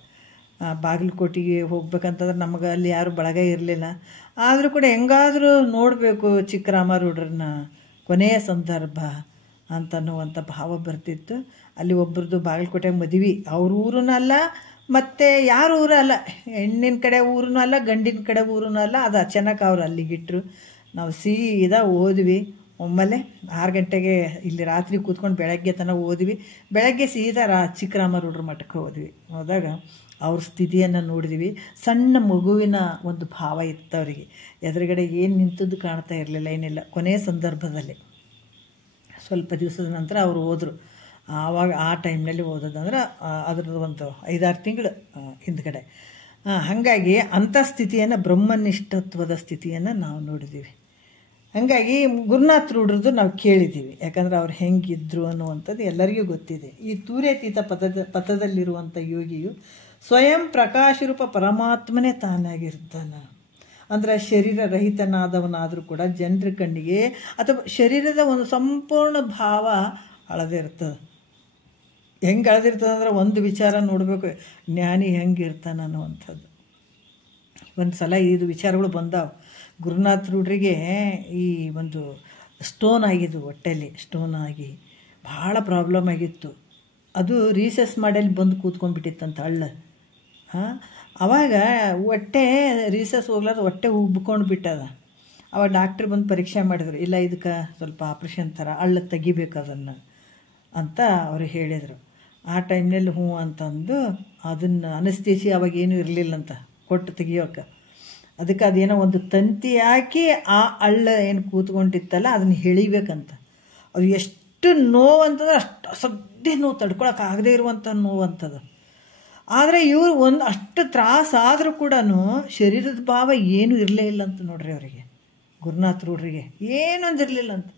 ಬಾಗಲಕೋಟೆಗೆ ಹೋಗ್ಬೇಕಂತಂದ್ರೆ ನಮಗೆ ಅಲ್ಲಿ ಯಾರು ಬಳಗ ಇರಲಿಲ್ಲ. ಆದರೂ ಕೂಡ ಹೆಂಗಾದರೂ ನೋಡಬೇಕು ಚಿಕ್ಕರಾಮರೂಢರನ್ನ ಕೊನೆಯ ಸಂದರ್ಭ ಅಂತನ್ನುವಂಥ ಭಾವ ಬರ್ತಿತ್ತು. ಅಲ್ಲಿ ಒಬ್ರದ್ದು ಬಾಗಲಕೋಟೆಗೆ ಮದುವೆ, ಅವ್ರ ಊರೂ ಅಲ್ಲ, ಮತ್ತು ಯಾರ ಊರು ಅಲ್ಲ, ಹೆಣ್ಣಿನ ಕಡೆ ಊರೂ ಅಲ್ಲ, ಗಂಡಿನ ಕಡೆ ಊರೂ ಅಲ್ಲ. ಅದು ಅಚಾನಕ್ ಅವ್ರು ಅಲ್ಲಿಗಿಟ್ರು. ನಾವು ಸೀದಾ ಓದ್ವಿ. ಒಮ್ಮೆಲೆ 6 ಗಂಟೆಗೆ ಇಲ್ಲಿ ರಾತ್ರಿ ಕೂತ್ಕೊಂಡು ಬೆಳಗ್ಗೆ ತನಕ ಓದ್ವಿ. ಬೆಳಗ್ಗೆ ಸೀದಾ ಚಿಕ್ಕರಾಮರೂಢರ ಮಠಕ್ಕೆ ಹೋದಾಗ ಅವ್ರ ಸ್ಥಿತಿಯನ್ನು ನೋಡಿದ್ವಿ. ಸಣ್ಣ ಮಗುವಿನ ಒಂದು ಭಾವ ಇತ್ತು ಅವರಿಗೆ. ಎದುರುಗಡೆ ಏನು ನಿಂತದ್ದು ಕಾಣ್ತಾ ಇರಲಿಲ್ಲ, ಏನಿಲ್ಲ. ಕೊನೆಯ ಸಂದರ್ಭದಲ್ಲಿ ಸ್ವಲ್ಪ ದಿವಸದ ನಂತರ ಅವರು ಹೋದರು. ಆವಾಗ ಆ ಟೈಮ್ನಲ್ಲಿ ಓದೋದಂದ್ರೆ ಅದ್ರದ್ದು ಒಂದು 5-6 ತಿಂಗಳು ಹಿಂದ್ಗಡೆ. ಹಾಗಾಗಿ ಅಂಥ ಸ್ಥಿತಿಯನ್ನು, ಬ್ರಹ್ಮನಿಷ್ಠತ್ವದ ಸ್ಥಿತಿಯನ್ನು ನಾವು ನೋಡಿದ್ದೀವಿ. ಹಾಗಾಗಿ ಗುರುನಾಥ್ರೂಢರದ್ದು ನಾವು ಕೇಳಿದ್ದೀವಿ. ಯಾಕಂದರೆ ಅವ್ರು ಹೆಂಗಿದ್ರು ಅನ್ನುವಂಥದ್ದು ಎಲ್ಲರಿಗೂ ಗೊತ್ತಿದೆ. ಈ ತೂರ್ಯತೀತ ಪಥದಲ್ಲಿರುವಂಥ ಯೋಗಿಯು ಸ್ವಯಂ ಪ್ರಕಾಶರೂಪ ಪರಮಾತ್ಮನೇ ತಾನಾಗಿರ್ತಾನೆ. ಅಂದರೆ ಶರೀರ ರಹಿತನಾದವನಾದರೂ ಕೂಡ ಜನರ ಕಣ್ಣಿಗೆ ಅಥವಾ ಶರೀರದ ಒಂದು ಸಂಪೂರ್ಣ ಭಾವ ಅಳದಿರ್ತದೆ. ಹೆಂಗೆ ಅಳದಿರ್ತದೆ ಅಂದರೆ ಒಂದು ವಿಚಾರ ನೋಡಬೇಕು, ಜ್ಞಾನಿ ಹೆಂಗಿರ್ತಾನೆ ಅನ್ನುವಂಥದ್ದು. ಒಂದು ಸಲ ಇದು ವಿಚಾರಗಳು ಬಂದಾವ. ಗುರುನಾಥ್ರೂಢರಿಗೆ ಈ ಒಂದು ಸ್ಟೋನ್ ಆಗಿದ್ದು, ಹೊಟ್ಟೆಯಲ್ಲಿ ಸ್ಟೋನ್ ಆಗಿ ಭಾಳ ಪ್ರಾಬ್ಲಮ್ ಆಗಿತ್ತು. ಅದು ರೀಸಸ್ ಮಾಡಲ್ಲಿ ಬಂದು ಕೂತ್ಕೊಂಡ್ಬಿಟ್ಟಿತ್ತಂತ ಹಳ್ಳ. ಆವಾಗ ಹೊಟ್ಟೆ ರೀಸಸ್ ಹೋಗ್ಲಾರ್ದು ಹೊಟ್ಟೆ ಉಬ್ಕೊಂಡು ಬಿಟ್ಟದ. ಅವಾಗ ಡಾಕ್ಟ್ರ್ ಬಂದು ಪರೀಕ್ಷೆ ಮಾಡಿದ್ರು, ಇಲ್ಲ ಇದಕ್ಕೆ ಸ್ವಲ್ಪ ಆಪ್ರೇಷನ್ ಥರ ಹಳ್ಳ ತೆಗಿಬೇಕು ಅದನ್ನು ಅಂತ ಅವರು ಹೇಳಿದರು. ಆ ಟೈಮ್ನಲ್ಲಿ ಹ್ಞೂ ಅಂತಂದು ಅದನ್ನು ಅನಸ್ತೇಸಿ ಅವಾಗೇನೂ ಇರಲಿಲ್ಲಂತ ಕೊಟ್ಟು ತೆಗಿಯೋಕೆ. ಅದಕ್ಕೆ ಅದೇನೋ ಒಂದು ತಂತಿ ಹಾಕಿ ಆ ಹಳ್ಳ ಏನು ಕೂತ್ಕೊಂಡಿತ್ತಲ್ಲ ಅದನ್ನು ಎಳಿಬೇಕಂತ. ಅದು ಎಷ್ಟು ನೋವು ಅಂತಂದ್ರೆ ಅಷ್ಟು ಅಸಡ್ಡೆ ನೋವು, ತಡ್ಕೊಳಕ್ಕಾಗದೇ ಇರುವಂಥ ನೋವು ಅಂತದು. ಆದರೆ ಇವರು ಅಷ್ಟು ತ್ರಾಸಾದರೂ ಕೂಡ ಶರೀರದ ಭಾವ ಏನೂ ಇರಲೇ ಇಲ್ಲ ಅಂತ ನೋಡ್ರಿ ಅವರಿಗೆ, ಗುರುನಾಥರವ್ರಿಗೆ ಏನೊಂದಿರಲಿಲ್ಲ ಅಂತ.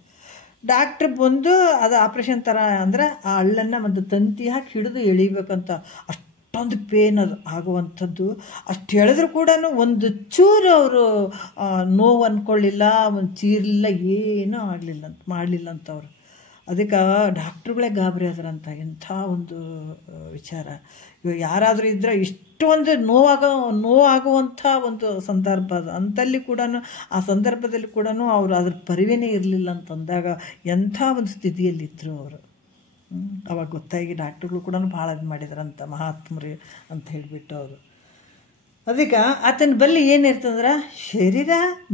ಡಾಕ್ಟ್ರ್ ಬಂದು ಅದು ಆಪ್ರೇಷನ್ ಥರ ಅಂದರೆ ಆ ಹಳ್ಳನ್ನು ಒಂದು ತಂತಿ ಹಾಕಿ ಹಿಡಿದು ಎಳಿಬೇಕಂತ. ಅಷ್ಟೊಂದು ಪೇನ್ ಅದು ಆಗುವಂಥದ್ದು. ಅಷ್ಟು ಹೇಳಿದ್ರು ಕೂಡ ಒಂದು ಚೂರು ಅವರು ನೋವು ಅಂದ್ಕೊಳ್ಳಿಲ್ಲ, ಒಂದು ಚೀರಲಿಲ್ಲ, ಏನೂ ಮಾಡಲಿಲ್ಲ ಅಂತ ಅವರು. ಅದಕ್ಕೆ ಡಾಕ್ಟ್ರುಗಳೇ ಗಾಬರಿ ಆದ್ರಂತ. ಎಂಥ ಒಂದು ವಿಚಾರ. ಇವಾಗ ಯಾರಾದರೂ ಇದ್ದರೆ ಇಷ್ಟೊಂದು ನೋವಾಗುವಂಥ ಒಂದು ಸಂದರ್ಭ ಅದು. ಅಂಥಲ್ಲಿ ಕೂಡ ಆ ಸಂದರ್ಭದಲ್ಲಿ ಕೂಡ ಅವರು ಅದ್ರ ಪರಿವೇನೇ ಇರಲಿಲ್ಲ ಅಂತಂದಾಗ ಎಂಥ ಒಂದು ಸ್ಥಿತಿಯಲ್ಲಿದ್ದರು ಅವರು. ಅವಾಗ ಗೊತ್ತಾಗಿ ಡಾಕ್ಟ್ರುಗಳು ಕೂಡ ಭಾಳ ಇದು ಮಾಡಿದ್ರಂತ, ಮಹಾತ್ಮರು ಅಂತ ಹೇಳಿಬಿಟ್ಟು ಅವರು. ಅದಕ್ಕೆ ಆತನ ಬಳಿ ಏನಿರ್ತಂದ್ರೆ ಶರೀರ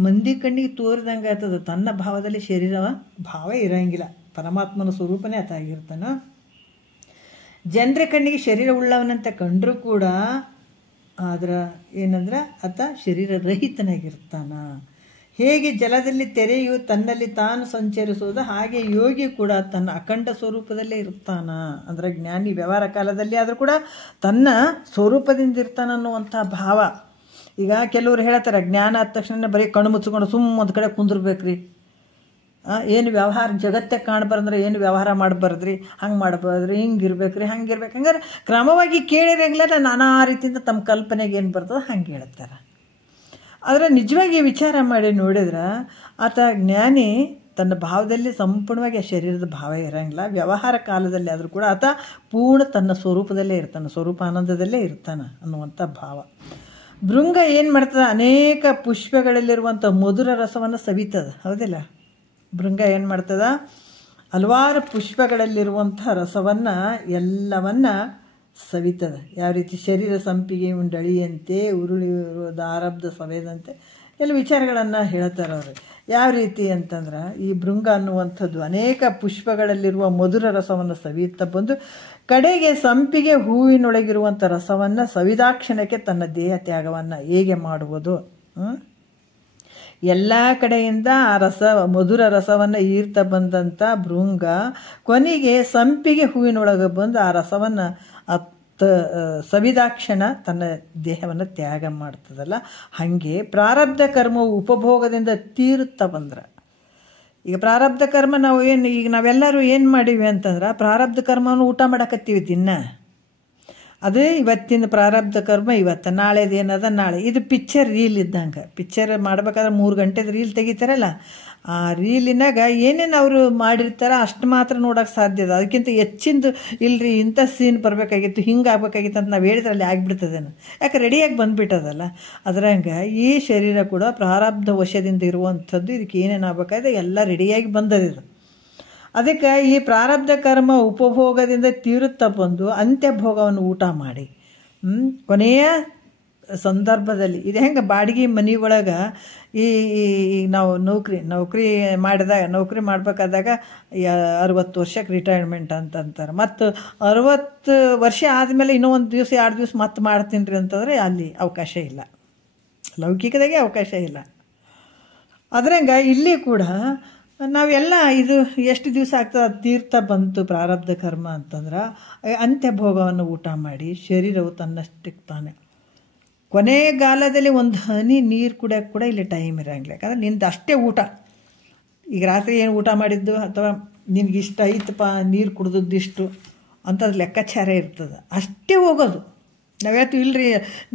ಮಂದಿ ಕಣ್ಣಿಗೆ ತೋರಿದಂಗೆ ಆಗ್ತದೆ, ತನ್ನ ಭಾವದಲ್ಲಿ ಶರೀರ ಭಾವ ಇರೋಂಗಿಲ್ಲ. ಪರಮಾತ್ಮನ ಸ್ವರೂಪನೇ ಆತ ಆಗಿರ್ತಾನೆ. ಜನರ ಕಣ್ಣಿಗೆ ಶರೀರ ಉಳ್ಳವನಂತ ಕಂಡರೂ ಕೂಡ ಆದ್ರೆ ಏನಂದ್ರೆ ಆತ ಶರೀರ ರಹಿತನಾಗಿರ್ತಾನ. ಹೇಗೆ ಜಲದಲ್ಲಿ ತೆರೆಯು ತನ್ನಲ್ಲಿ ತಾನು ಸಂಚರಿಸುವುದು, ಹಾಗೆ ಯೋಗಿ ಕೂಡ ತನ್ನ ಅಖಂಡ ಸ್ವರೂಪದಲ್ಲೇ ಇರ್ತಾನ. ಅಂದರೆ ಜ್ಞಾನಿ ವ್ಯವಹಾರ ಕಾಲದಲ್ಲಿ ಆದರೂ ಕೂಡ ತನ್ನ ಸ್ವರೂಪದಿಂದ ಇರ್ತಾನನ್ನುವಂಥ ಭಾವ. ಈಗ ಕೆಲವರು ಹೇಳ್ತಾರೆ, ಜ್ಞಾನ ಆದ ತಕ್ಷಣ ಬರೀ ಕಣ್ಣು ಮುಚ್ಕೊಂಡು ಒಂದು ಕಡೆ ಕುಂದಿರ್ಬೇಕ್ರಿ, ಏನು ವ್ಯವಹಾರ ಜಗತ್ತೇ ಕಾಣಬಾರ್ದ್ರೆ ಏನು ವ್ಯವಹಾರ ಮಾಡಬಾರ್ದ್ರಿ, ಹಂಗೆ ಮಾಡಬಾರ್ದ್ರಿ, ಹಿಂಗಿರ್ಬೇಕ್ರಿ, ಹಂಗಿರ್ಬೇಕು. ಹಂಗಾರೆ ಕ್ರಮವಾಗಿ ಕೇಳಿರಂಗಿಲ್ಲ ನಾನಾ ರೀತಿಯಿಂದ ತಮ್ಮ ಕಲ್ಪನೆಗೆ ಏನು ಬರ್ತದೆ ಹಂಗೆ ಹೇಳ್ತಾರೆ. ಆದರೆ ನಿಜವಾಗಿ ವಿಚಾರ ಮಾಡಿ ನೋಡಿದ್ರೆ ಆತ ಜ್ಞಾನಿ ತನ್ನ ಭಾವದಲ್ಲಿ ಸಂಪೂರ್ಣವಾಗಿ ಆ ಶರೀರದ ಭಾವ ಇರೋಂಗಿಲ್ಲ. ವ್ಯವಹಾರ ಕಾಲದಲ್ಲಿ ಆದರೂ ಕೂಡ ಆತ ಪೂರ್ಣ ತನ್ನ ಸ್ವರೂಪದಲ್ಲೇ ಇರ್ತಾನೆ, ಸ್ವರೂಪಾನಂದದಲ್ಲೇ ಇರ್ತಾನೆ ಅನ್ನುವಂಥ ಭಾವ. ಭೃಂಗ ಏನು ಮಾಡ್ತದೆ, ಅನೇಕ ಪುಷ್ಪಗಳಲ್ಲಿರುವಂಥ ಮಧುರ ರಸವನ್ನು ಸವಿತದೆ, ಹೌದಿಲ್ಲ? ಭೃಂಗ ಏನು ಮಾಡ್ತದ, ಹಲವಾರು ಪುಷ್ಪಗಳಲ್ಲಿರುವಂಥ ರಸವನ್ನು ಎಲ್ಲವನ್ನ ಸವಿತದೆ. ಯಾವ ರೀತಿ ಶರೀರ ಸಂಪಿಗೆ ಉಂಡಳಿಯಂತೆ ಉರುಳಿರುವುದು ಆರಬ್ಧ ಸವೇದಂತೆ ಎಲ್ಲ ವಿಚಾರಗಳನ್ನು ಹೇಳ್ತಾರೆ ಅವರು. ಯಾವ ರೀತಿ ಅಂತಂದ್ರೆ ಈ ಭೃಂಗ ಅನ್ನುವಂಥದ್ದು ಅನೇಕ ಪುಷ್ಪಗಳಲ್ಲಿರುವ ಮಧುರ ರಸವನ್ನು ಸವಿಯುತ್ತಾ ಬಂದು ಕಡೆಗೆ ಸಂಪಿಗೆ ಹೂವಿನೊಳಗಿರುವಂಥ ರಸವನ್ನು ಸವಿದಾಕ್ಷಣಕ್ಕೆ ತನ್ನ ದೇಹ ತ್ಯಾಗವನ್ನು ಹೇಗೆ ಮಾಡುವುದು. ಎಲ್ಲ ಕಡೆಯಿಂದ ಆ ಮಧುರ ರಸವನ್ನು ಈರ್ತಾ ಬಂದಂಥ ಭೃಂಗ ಕೊನೆಗೆ ಸಂಪಿಗೆ ಹೂವಿನೊಳಗೆ ಬಂದು ಆ ರಸವನ್ನು ಸವಿದಾಕ್ಷಣ ತನ್ನ ದೇಹವನ್ನು ತ್ಯಾಗ ಮಾಡ್ತದಲ್ಲ, ಹಾಗೆ ಪ್ರಾರಬ್ಧ ಕರ್ಮವು ಉಪಭೋಗದಿಂದ ತೀರುತ್ತಾ ಬಂದ್ರೆ. ಈಗ ಪ್ರಾರಬ್ಧ ಕರ್ಮ ನಾವೆಲ್ಲರೂ ಏನು ಮಾಡೀವಿ ಅಂತಂದ್ರೆ ಪ್ರಾರಬ್ಧ ಕರ್ಮವನ್ನು ಊಟ ಮಾಡಕತ್ತೀವಿ ದಿನ. ಅದು ಇವತ್ತಿನ ಪ್ರಾರಬ್ಧ ಕರ್ಮ ಇವತ್ತು, ನಾಳೆದು ಏನದ ನಾಳೆ. ಇದು ಪಿಕ್ಚರ್ ರೀಲ್ ಇದ್ದಂಗೆ. ಪಿಕ್ಚರ್ ಮಾಡ್ಬೇಕಾದ್ರೆ 3 ಗಂಟೆದ ರೀಲ್ ತೆಗಿತಾರಲ್ಲ, ಆ ರೀಲಿನಾಗ ಏನೇನು ಅವರು ಮಾಡಿರ್ತಾರ ಅಷ್ಟು ಮಾತ್ರ ನೋಡೋಕೆ ಸಾಧ್ಯ ಇದೆ. ಅದಕ್ಕಿಂತ ಹೆಚ್ಚಿಂದು ಇಲ್ರಿ ಇಂಥ ಸೀನ್ ಬರಬೇಕಾಗಿತ್ತು, ಹಿಂಗೆ ಆಗ್ಬೇಕಾಗಿತ್ತು ಅಂತ ನಾವು ಹೇಳಿದ್ರಲ್ಲಿ ಆಗಿಬಿಡ್ತದೇನು, ಯಾಕೆ ರೆಡಿಯಾಗಿ ಬಂದುಬಿಟ್ಟದಲ್ಲ. ಅದ್ರಂಗೆ ಈ ಶರೀರ ಕೂಡ ಪ್ರಾರಬ್ಧ ವಶದಿಂದ ಇರುವಂಥದ್ದು. ಇದಕ್ಕೆ ಏನೇನು ಆಗ್ಬೇಕಾದ್ರೆ ಎಲ್ಲ ರೆಡಿಯಾಗಿ ಬಂದದಿದು. ಅದಕ್ಕೆ ಈ ಪ್ರಾರಬ್ಧ ಕರ್ಮ ಉಪಭೋಗದಿಂದ ತೀರುತ್ತಾ ಬಂದು ಅಂತ್ಯಭೋಗವನ್ನು ಊಟ ಮಾಡಿ ಕೊನೆಯ ಸಂದರ್ಭದಲ್ಲಿ ಇದು ಹೆಂಗೆ ಬಾಡಿಗೆ ಮನೆ ಒಳಗೆ ಈ ನಾವು ನೌಕರಿ ಮಾಡಬೇಕಾದಾಗ 60 ವರ್ಷಕ್ಕೆ ರಿಟೈರ್ಮೆಂಟ್ ಅಂತಾರೆ. ಮತ್ತು 60 ವರ್ಷ ಆದಮೇಲೆ ಇನ್ನೂ 1 ದಿವಸ 2 ದಿವಸ ಮತ್ತೆ ಮಾಡ್ತೀನಿ ರೀ ಅಂತಂದರೆ ಅಲ್ಲಿ ಅವಕಾಶ ಇಲ್ಲ, ಲೌಕಿಕದಾಗೆ ಅವಕಾಶ ಇಲ್ಲ. ಅದ್ರಂಗೆ ಇಲ್ಲಿ ಕೂಡ ನಾವೆಲ್ಲ ಇದು ಎಷ್ಟು ದಿವಸ ಆಗ್ತದೆ ಅದು ತೀರ್ಥ ಬಂತು ಪ್ರಾರಬ್ಧ ಕರ್ಮ ಅಂತಂದ್ರೆ ಅಂತ್ಯಭೋಗವನ್ನು ಊಟ ಮಾಡಿ ಶರೀರವು ತನ್ನಷ್ಟಕ್ಕೆ ತಾನೆ ಕೊನೆಗಾಲದಲ್ಲಿ ಒಂದು ಹನಿ ನೀರು ಕುಡಿಯೋಕೆ ಕೂಡ ಇಲ್ಲಿ ಟೈಮ್ ಇರೋಂಗಿಲ್ಲ. ಯಾಕಂದ್ರೆ ನಿಂದು ಅಷ್ಟೇ ಊಟ. ಈಗ ರಾತ್ರಿ ಏನು ಊಟ ಮಾಡಿದ್ದು ಅಥವಾ ನಿನಗಿಷ್ಟ ಐತಪ್ಪ ನೀರು ಕುಡಿದದ್ದಿಷ್ಟು ಅಂಥದ್ದು ಲೆಕ್ಕಾಚಾರ ಇರ್ತದೆ, ಅಷ್ಟೇ ಹೋಗೋದು. ನಾವು ಹೇಳ್ತೀವಿ ಇಲ್ರಿ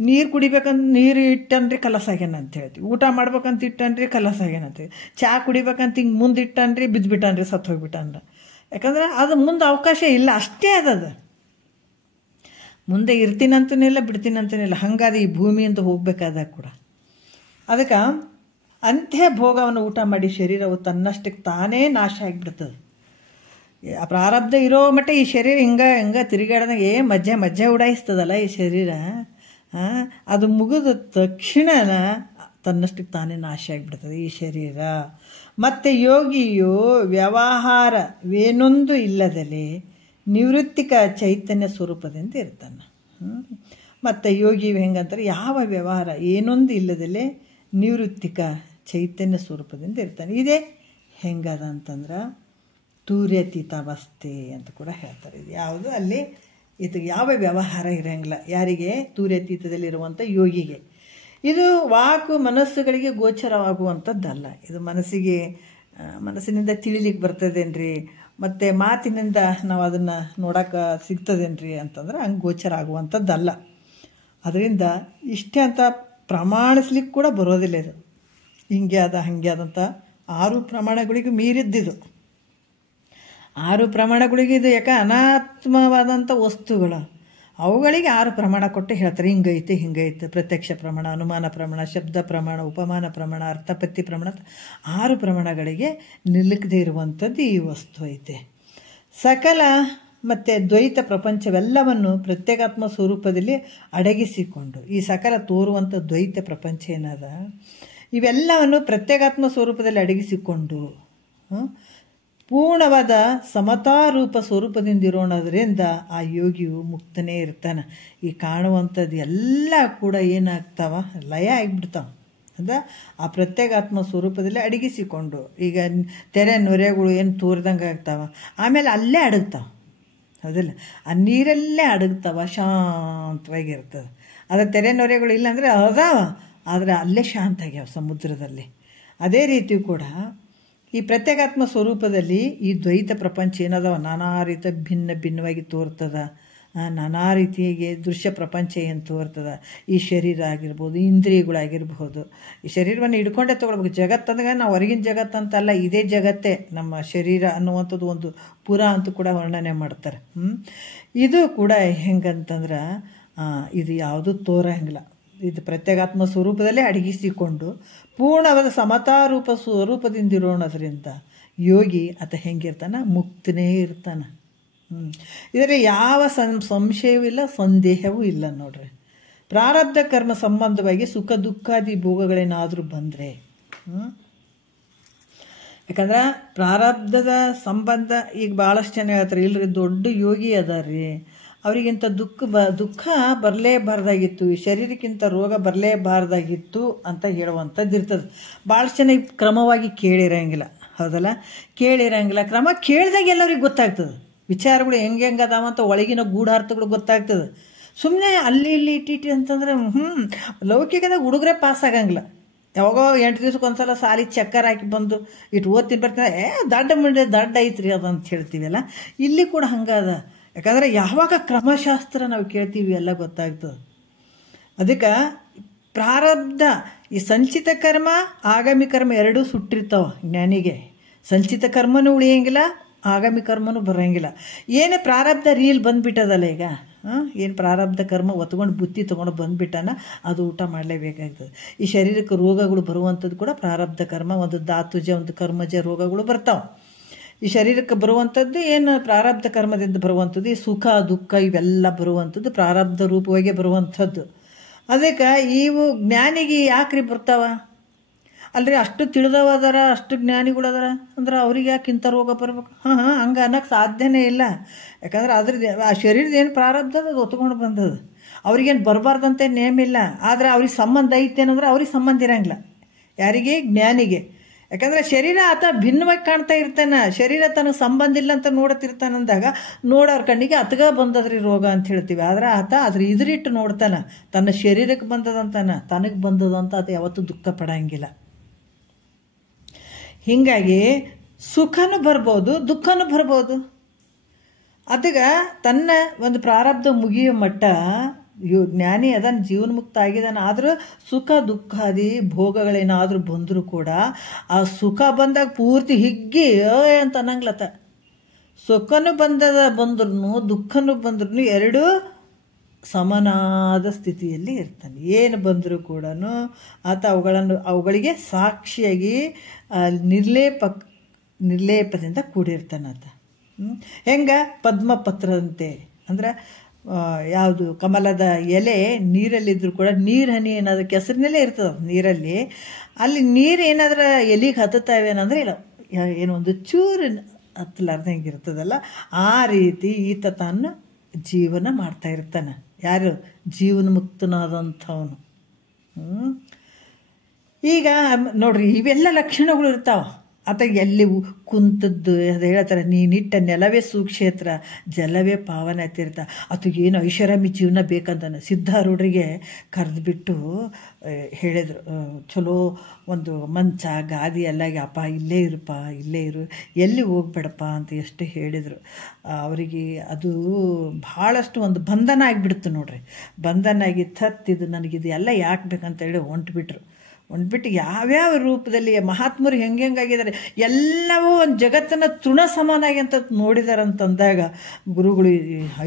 ನೀರು ಕುಡಿಬೇಕಂತ ನೀರು ಇಟ್ಟನ್ರಿ ಕಲಸಾಗ್ಯಾನ ಅಂತ ಹೇಳ್ತೀವಿ, ಊಟ ಮಾಡ್ಬೇಕಂತ ಇಟ್ಟನ್ರಿ ಕಲಸಾಗ್ಯಾನ ಅಂತೀವಿ, ಚಹಾ ಕುಡಿಬೇಕಂತ ಹಿಂಗೆ ಮುಂದೆ ಇಟ್ಟನ್ರಿ ಬಿದ್ದುಬಿಟ್ಟನ್ರಿ ಸತ್ತು ಹೋಗ್ಬಿಟ್ಟನ್ರಿ. ಯಾಕಂದ್ರೆ ಅದು ಮುಂದೆ ಅವಕಾಶ ಇಲ್ಲ, ಅಷ್ಟೇ ಅದದು. ಮುಂದೆ ಇರ್ತೀನಂತನಿಲ್ಲ ಬಿಡ್ತೀನಂತನಿಲ್ಲ, ಹಂಗಾದ್ರೆ ಈ ಭೂಮಿಯಿಂದ ಹೋಗ್ಬೇಕಾದಾಗ ಕೂಡ. ಅದಕ್ಕೆ ಅಂತ್ಯ ಭೋಗವನ್ನು ಊಟ ಮಾಡಿ ಶರೀರವು ತನ್ನಷ್ಟಕ್ಕೆ ತಾನೇ ನಾಶ ಆಗಿಬಿಡ್ತದೆ. ಆ ಪ್ರಾರಬ್ಧ ಇರೋ ಮಟ್ಟ ಈ ಶರೀರ ಹಿಂಗೆ ತಿರುಗಾಡ್ದಂಗೆ ಮಜ್ಜೆ ಉಡಾಯಿಸ್ತದಲ್ಲ ಈ ಶರೀರ. ಅದು ಮುಗಿದ ತಕ್ಷಣ ತನ್ನಷ್ಟಕ್ಕೆ ತಾನೇ ನಾಶ ಆಗಿಬಿಡ್ತದೆ ಈ ಶರೀರ. ಮತ್ತು ಯೋಗಿಯು ವ್ಯವಹಾರವೇನೊಂದು ಇಲ್ಲದಲೇ ನಿವೃತ್ತಿಕ ಚೈತನ್ಯ ಸ್ವರೂಪದಿಂದ ಇರ್ತಾನೆ. ಮತ್ತು ಯೋಗಿಯು ಹೆಂಗಂತಾರೆ, ಯಾವ ವ್ಯವಹಾರ ಏನೊಂದು ಇಲ್ಲದಲೇ ನಿವೃತ್ತಿಕ ಚೈತನ್ಯ ಸ್ವರೂಪದಿಂದ ಇರ್ತಾನೆ. ಇದೇ ಹೆಂಗದ ಅಂತಂದ್ರೆ ತೂರ್ಯತೀತ ಅವಸ್ಥೆ ಅಂತ ಕೂಡ ಹೇಳ್ತಾರೆ. ಇದು ಯಾವುದು ಅಲ್ಲಿ ಇದು ಯಾವ ವ್ಯವಹಾರ ಇರೋಂಗಿಲ್ಲ ಯಾರಿಗೆ? ತೂರ್ಯತೀತದಲ್ಲಿರುವಂಥ ಯೋಗಿಗೆ. ಇದು ವಾಕು ಮನಸ್ಸುಗಳಿಗೆ ಗೋಚರವಾಗುವಂಥದ್ದಲ್ಲ. ಇದು ಮನಸ್ಸಿನಿಂದ ತಿಳಿಲಿಕ್ಕೆ ಬರ್ತದೇನ್ರಿ, ಮತ್ತು ಮಾತಿನಿಂದ ನಾವು ಅದನ್ನು ನೋಡೋಕೆ ಸಿಗ್ತದೇನ್ರಿ ಅಂತಂದ್ರೆ ಹಂಗೆ ಗೋಚರ ಆಗುವಂಥದ್ದಲ್ಲ. ಅದರಿಂದ ಇಷ್ಟೇ ಅಂತ ಪ್ರಮಾಣಿಸ್ಲಿಕ್ಕೆ ಕೂಡ ಬರೋದಿಲ್ಲ. ಇದು ಹಿಂಗೆ ಅದ ಹಾಗೆ ಅದಂತ 6 ಪ್ರಮಾಣಗಳಿಗೂ ಮೀರಿದ್ದಿದು. 6 ಪ್ರಮಾಣಗಳಿಗೆ ಇದು ಯಾಕೆ ಅನಾತ್ಮವಾದಂಥ ವಸ್ತುಗಳು, ಅವುಗಳಿಗೆ 6 ಪ್ರಮಾಣ ಕೊಟ್ಟು ಹೇಳ್ತಾರೆ. ಹಿಂಗೈತೆ ಪ್ರತ್ಯಕ್ಷ ಪ್ರಮಾಣ, ಅನುಮಾನ ಪ್ರಮಾಣ, ಶಬ್ದ ಪ್ರಮಾಣ, ಉಪಮಾನ ಪ್ರಮಾಣ, ಅರ್ಥಪತ್ತಿ ಪ್ರಮಾಣ, 6 ಪ್ರಮಾಣಗಳಿಗೆ ನಿಲ್ಲುಕದೇ ಇರುವಂಥದ್ದು ಈ ವಸ್ತು ಐತೆ. ಸಕಲ ಮತ್ತು ದ್ವೈತ ಪ್ರಪಂಚವೆಲ್ಲವನ್ನು ಪ್ರತ್ಯೇಕಾತ್ಮ ಸ್ವರೂಪದಲ್ಲಿ ಅಡಗಿಸಿಕೊಂಡು, ಈ ಸಕಲ ತೋರುವಂಥ ದ್ವೈತ ಪ್ರಪಂಚ ಏನದ ಇವೆಲ್ಲವನ್ನು ಪ್ರತ್ಯೇಕಾತ್ಮ ಸ್ವರೂಪದಲ್ಲಿ ಅಡಗಿಸಿಕೊಂಡು ಪೂರ್ಣವಾದ ಸಮತಾರೂಪ ಸ್ವರೂಪದಿಂದಿರೋಣದ್ರಿಂದ ಆ ಯೋಗಿಯು ಮುಕ್ತನೇ ಇರ್ತಾನೆ. ಈ ಕಾಣುವಂಥದ್ದು ಎಲ್ಲ ಕೂಡ ಏನಾಗ್ತಾವ, ಲಯ ಆಗಿಬಿಡ್ತಾವೆ. ಅಂದರೆ ಆ ಪ್ರತ್ಯೇಕಾತ್ಮ ಸ್ವರೂಪದಲ್ಲಿ ಅಡಗಿಸಿಕೊಂಡು, ಈಗ ತೆರೆ ನೊರೆಗಳು ಏನು ತೋರ್ದಂಗೆ ಆಗ್ತಾವ, ಆಮೇಲೆ ಅಲ್ಲೇ ಅಡಗ್ತಾವೆ. ಹೌದಿಲ್ಲ, ಆ ನೀರಲ್ಲೇ ಅಡಗ್ತಾವ, ಶಾಂತವಾಗಿರ್ತದೆ. ಅದು ತೆರೆ ನೊರೆಗಳು ಇಲ್ಲಾಂದರೆ ಅದಾವ, ಆದರೆ ಅಲ್ಲೇ ಶಾಂತ ಆಗ್ಯಾವ ಸಮುದ್ರದಲ್ಲಿ. ಅದೇ ರೀತಿ ಕೂಡ ಈ ಪ್ರತ್ಯೇಕಾತ್ಮ ಸ್ವರೂಪದಲ್ಲಿ ಈ ದ್ವೈತ ಪ್ರಪಂಚ ಏನದವ ನಾನಾ ರೀತಿ ಭಿನ್ನವಾಗಿ ತೋರ್ತದ. ನಾನಾ ರೀತಿಯಾಗಿ ದೃಶ್ಯ ಪ್ರಪಂಚ ಏನು ತೋರ್ತದ. ಈ ಶರೀರ ಆಗಿರ್ಬೋದು, ಇಂದ್ರಿಯಗಳಾಗಿರ್ಬೋದು. ಈ ಶರೀರವನ್ನು ಹಿಡ್ಕೊಂಡೇ ತೊಗೊಳ್ಬೇಕು. ಜಗತ್ತಂದಾಗ ನಾವು ಹೊರಗಿನ ಜಗತ್ತಂತಲ್ಲ, ಇದೇ ಜಗತ್ತೇ ನಮ್ಮ ಶರೀರ ಅನ್ನುವಂಥದ್ದು ಒಂದು ಪುರ ಅಂತೂ ಕೂಡ ವರ್ಣನೆ ಮಾಡ್ತಾರೆ. ಇದು ಕೂಡ ಹೆಂಗಂತಂದ್ರೆ ಇದು ಯಾವುದೂ ತೋರಂಗಿಲ್ಲ. ಇದು ಪ್ರತ್ಯೇಕಾತ್ಮ ಸ್ವರೂಪದಲ್ಲೇ ಅಡಗಿಸಿಕೊಂಡು ಪೂರ್ಣವಾದ ಸಮತಾರೂಪ ಸ್ವರೂಪದಿಂದಿರೋಣದ್ರಿಂದ ಯೋಗಿ ಆತ ಹೆಂಗಿರ್ತಾನೆ, ಮುಕ್ತನೇ ಇರ್ತಾನೆ. ಇದರಲ್ಲಿ ಯಾವ ಸಂಶಯವೂ ಇಲ್ಲ, ಸಂದೇಹವೂ ಇಲ್ಲ. ನೋಡ್ರಿ, ಪ್ರಾರಬ್ಧ ಕರ್ಮ ಸಂಬಂಧವಾಗಿ ಸುಖ ದುಃಖಾದಿ ಭೋಗಗಳೇನಾದರೂ ಬಂದರೆ, ಯಾಕಂದ್ರೆ ಪ್ರಾರಬ್ಧದ ಸಂಬಂಧ ಈಗ ಭಾಳಷ್ಟು ಜನ ಹೇಳ್ತಾರೆ, ಇಲ್ಲರಿ ದೊಡ್ಡ ಯೋಗಿ ಅದಾರ್ರಿ, ಅವರಿಗಿಂತ ದುಃಖ ಬರಲೇಬಾರ್ದಾಗಿತ್ತು, ಈ ಶರೀರಕ್ಕಿಂತ ರೋಗ ಬರಲೇಬಾರ್ದಾಗಿತ್ತು ಅಂತ ಹೇಳುವಂಥದ್ದು ಇರ್ತದೆ. ಭಾಳಷ್ಟು ಜನ ಕ್ರಮವಾಗಿ ಕೇಳಿರಂಗಿಲ್ಲ. ಹೌದಲ್ಲ, ಕೇಳಿರಂಗಿಲ್ಲ. ಕ್ರಮ ಕೇಳಿದಾಗ ಎಲ್ಲರಿಗೆ ಗೊತ್ತಾಗ್ತದೆ, ವಿಚಾರಗಳು ಹೆಂಗೆ ಅದಾವಂತ ಒಳಗಿನ ಗೂಢಾರ್ಥಗಳು ಗೊತ್ತಾಗ್ತದೆ. ಸುಮ್ಮನೆ ಅಲ್ಲಿ ಇಲ್ಲಿ ಇಟ್ಟಿಟ್ಟು ಅಂತಂದ್ರೆ ಲೌಕಿಕದಾಗ ಹುಡುಗರೇ ಪಾಸ್ ಆಗಂಗಿಲ್ಲ. ಯಾವಾಗೋ 8 ದಿವ್ಸಕ್ಕೊಂದ್ಸಲ ಸಾಲಿ ಚಕ್ಕರ್ ಹಾಕಿ ಬಂದು ಇಟ್ಟು ಓದ್ತೀನಿ ಬರ್ತೀನಿ, ದಡ್ಡ ಐತ್ರಿ ಅದಂತ ಹೇಳ್ತೀವಲ್ಲ, ಇಲ್ಲಿ ಕೂಡ ಹಂಗದ. ಯಾಕಂದರೆ ಯಾವಾಗ ಕ್ರಮಶಾಸ್ತ್ರ ನಾವು ಕೇಳ್ತೀವಿ ಎಲ್ಲ ಗೊತ್ತಾಗ್ತದೆ. ಅದಕ್ಕೆ ಪ್ರಾರಬ್ಧ, ಈ ಸಂಚಿತ ಕರ್ಮ ಆಗಾಮಿ ಕರ್ಮ ಎರಡೂ ಸುಟ್ಟಿರ್ತಾವ ಜ್ಞಾನಿಗೆ. ಸಂಚಿತ ಕರ್ಮನೂ ಉಳಿಯಂಗಿಲ್ಲ, ಆಗಾಮಿ ಕರ್ಮನೂ ಬರೋಂಗಿಲ್ಲ. ಏನು ಪ್ರಾರಬ್ಧ ರೀಲ್ ಬಂದುಬಿಟ್ಟದಲ್ಲ ಈಗ, ಏನು ಪ್ರಾರಬ್ಧ ಕರ್ಮ ಒತ್ಕೊಂಡು ಬುತ್ತಿ ತೊಗೊಂಡು ಬಂದುಬಿಟ್ಟಾನ, ಅದು ಊಟ ಮಾಡಲೇಬೇಕಾಗ್ತದೆ. ಈ ಶರೀರಕ್ಕೆ ರೋಗಗಳು ಬರುವಂಥದ್ದು ಕೂಡ ಪ್ರಾರಬ್ಧ ಕರ್ಮ, ಒಂದು ಧಾತುಜ ಒಂದು ಕರ್ಮಜ ರೋಗಗಳು ಬರ್ತಾವೆ. ಈ ಶರೀರಕ್ಕೆ ಬರುವಂಥದ್ದು ಏನು ಪ್ರಾರಬ್ಧ ಕರ್ಮದಿಂದ ಬರುವಂಥದ್ದು. ಈ ಸುಖ ದುಃಖ ಇವೆಲ್ಲ ಬರುವಂಥದ್ದು ಪ್ರಾರಬ್ಧ ರೂಪವಾಗಿ ಬರುವಂಥದ್ದು. ಅದಕ್ಕೆ ಇವು ಜ್ಞಾನಿಗೆ ಯಾಕ್ರಿ ಬರ್ತಾವ ಅಲ್ರಿ? ಅಷ್ಟು ತಿಳಿದವದಾರ, ಅಷ್ಟು ಜ್ಞಾನಿಗಳದಾರ ಅಂದ್ರೆ ಅವ್ರಿಗೆ ಯಾಕೆ ಇಂಥ ರೋಗ ಬರ್ಬೇಕು? ಹಂಗೆ ಅನ್ನೋಕ್ಕೆ ಸಾಧ್ಯನೇ ಇಲ್ಲ. ಯಾಕಂದ್ರೆ ಅದ್ರದ್ದು ಆ ಶರೀರದ ಏನು ಪ್ರಾರಬ್ಧ ಅದು ಒತ್ಕೊಂಡು ಬಂದದು. ಅವ್ರಿಗೇನು ಬರಬಾರ್ದಂತೆ ನೇಮ ಇಲ್ಲ. ಆದರೆ ಅವ್ರಿಗೆ ಸಂಬಂಧ ಐತೇನಂದ್ರೆ ಅವ್ರಿಗೆ ಸಂಬಂಧ ಇರಂಗಿಲ್ಲ. ಯಾರಿಗೆ? ಜ್ಞಾನಿಗೆ. ಯಾಕಂದರೆ ಶರೀರ ಆತ ಭಿನ್ನವಾಗಿ ಕಾಣ್ತಾ ಇರ್ತಾನೆ, ಶರೀರ ತನಗೆ ಸಂಬಂಧ ಇಲ್ಲ ಅಂತ ನೋಡ್ತಿರ್ತಾನಂದಾಗ ನೋಡೋರ ಕಣ್ಣಿಗೆ ಅತಗ ಬಂದದ್ರಿ ರೋಗ ಅಂತ ಹೇಳ್ತೀವಿ. ಆದರೆ ಆತ ಅದ್ರ ಇದ್ರಿಟ್ಟು ನೋಡ್ತಾನೆ, ತನ್ನ ಶರೀರಕ್ಕೆ ಬಂದದಂತಾನೆ, ತನಗೆ ಬಂದದಂತ ಆತ ಯಾವತ್ತೂ ದುಃಖ ಪಡಂಗಿಲ್ಲ. ಹೀಗಾಗಿ ಸುಖನೂ ಬರ್ಬೋದು, ದುಃಖನೂ ಬರ್ಬೋದು. ಅದಕ್ಕೆ ತನ್ನ ಒಂದು ಪ್ರಾರಬ್ಧ ಮುಗಿಯೋ ಮಟ್ಟ ಜ್ಞಾನಿ ಅದನ್ನು ಜೀವನ್ಮುಕ್ತ ಆಗಿದ್ದಾನೆ. ಆದರೂ ಸುಖ ದುಃಖಾದಿ ಭೋಗಗಳೇನಾದರೂ ಬಂದರೂ ಕೂಡ ಆ ಸುಖ ಬಂದಾಗ ಪೂರ್ತಿ ಹಿಗ್ಗಿ ಅಂತ ಅನ್ನಂಗ್ಲತ್ತ. ಸುಖನೂ ಬಂದ್ರೂ ದುಃಖನೂ ಬಂದ್ರೂ ಎರಡೂ ಸಮನಾದ ಸ್ಥಿತಿಯಲ್ಲಿ ಇರ್ತಾನೆ. ಏನು ಬಂದರೂ ಕೂಡ ಆತ ಅವುಗಳಿಗೆ ಸಾಕ್ಷಿಯಾಗಿ ನಿರ್ಲೇಪದಿಂದ ಕೂಡಿರ್ತಾನೆ ಆತ. ಹೆಂಗೆ? ಪದ್ಮಪತ್ರದಂತೆ. ಅಂದ್ರೆ ಯಾವುದು ಕಮಲದ ಎಲೆ ನೀರಲ್ಲಿದ್ದರೂ ಕೂಡ ನೀರು ಹನಿ ಏನಾದರೂ ಕೆಸರಿನಲ್ಲೇ ಇರ್ತದೆ ನೀರಲ್ಲಿ. ಅಲ್ಲಿ ನೀರು ಏನಾದರೂ ಎಲೆಗೆ ಹತ್ತುತ್ತವೆ ಏನಂದರೆ ಇಲ್ಲ ಏನೋ ಒಂದು ಚೂರು ಹತ್ತಲಾರ್ದಂಗೆ ಇರ್ತದಲ್ಲ, ಆ ರೀತಿ ಈತ ತಾನು ಜೀವನ ಮಾಡ್ತಾ ಇರ್ತಾನೆ. ಯಾರು? ಜೀವನ ಮುಕ್ತನಾದಂಥವನು. ಈಗ ನೋಡ್ರಿ, ಇವೆಲ್ಲ ಲಕ್ಷಣಗಳು ಇರ್ತಾವ. ಆತ ಎಲ್ಲಿ ಕುಂತದ್ದು ಅದು ಹೇಳ್ತಾರೆ, ನೀನಿಟ್ಟ ನೆಲವೇ ಸುಕ್ಷೇತ್ರ, ಜಲವೇ ಪಾವನ ತೀರ್ಥ. ಏನು ಐಷಾರಾಮಿ ಜೀವನ ಬೇಕಂತಾನೆ ಸಿದ್ಧಾರೂಢರಿಗೆ ಕರೆದುಬಿಟ್ಟು ಹೇಳಿದರು, ಚಲೋ ಒಂದು ಮಂಚ ಗಾದಿ ಎಲ್ಲ ಅಪ್ಪ ಇಲ್ಲೇ ಇರಪ್ಪ, ಇಲ್ಲೇ ಇರು, ಎಲ್ಲಿ ಹೋಗ್ಬೇಡಪ್ಪ ಅಂತ ಎಷ್ಟು ಹೇಳಿದರು. ಅವರಿಗೆ ಅದು ಭಾಳಷ್ಟು ಒಂದು ಬಂಧನ ಆಗಿಬಿಡ್ತು ನೋಡ್ರಿ. ಬಂಧನ ಆಗಿ ತತ್ತಿದ್ದು ನನಗಿದು ಎಲ್ಲ ಯಾಕೆ ಬೇಕಂತೇಳಿ ಹೊಂಟ್ಬಿಟ್ರು. ಯಾವ್ಯಾವ ರೂಪದಲ್ಲಿ ಮಹಾತ್ಮರು ಹೆಂಗಾಗಿದ್ದಾರೆ ಎಲ್ಲವೂ ಒಂದು ಜಗತ್ತನ್ನು ತೃಣ ಸಮಾನಾಗಿ ಅಂತ ನೋಡಿದಾರಂತಂದಾಗ ಗುರುಗಳು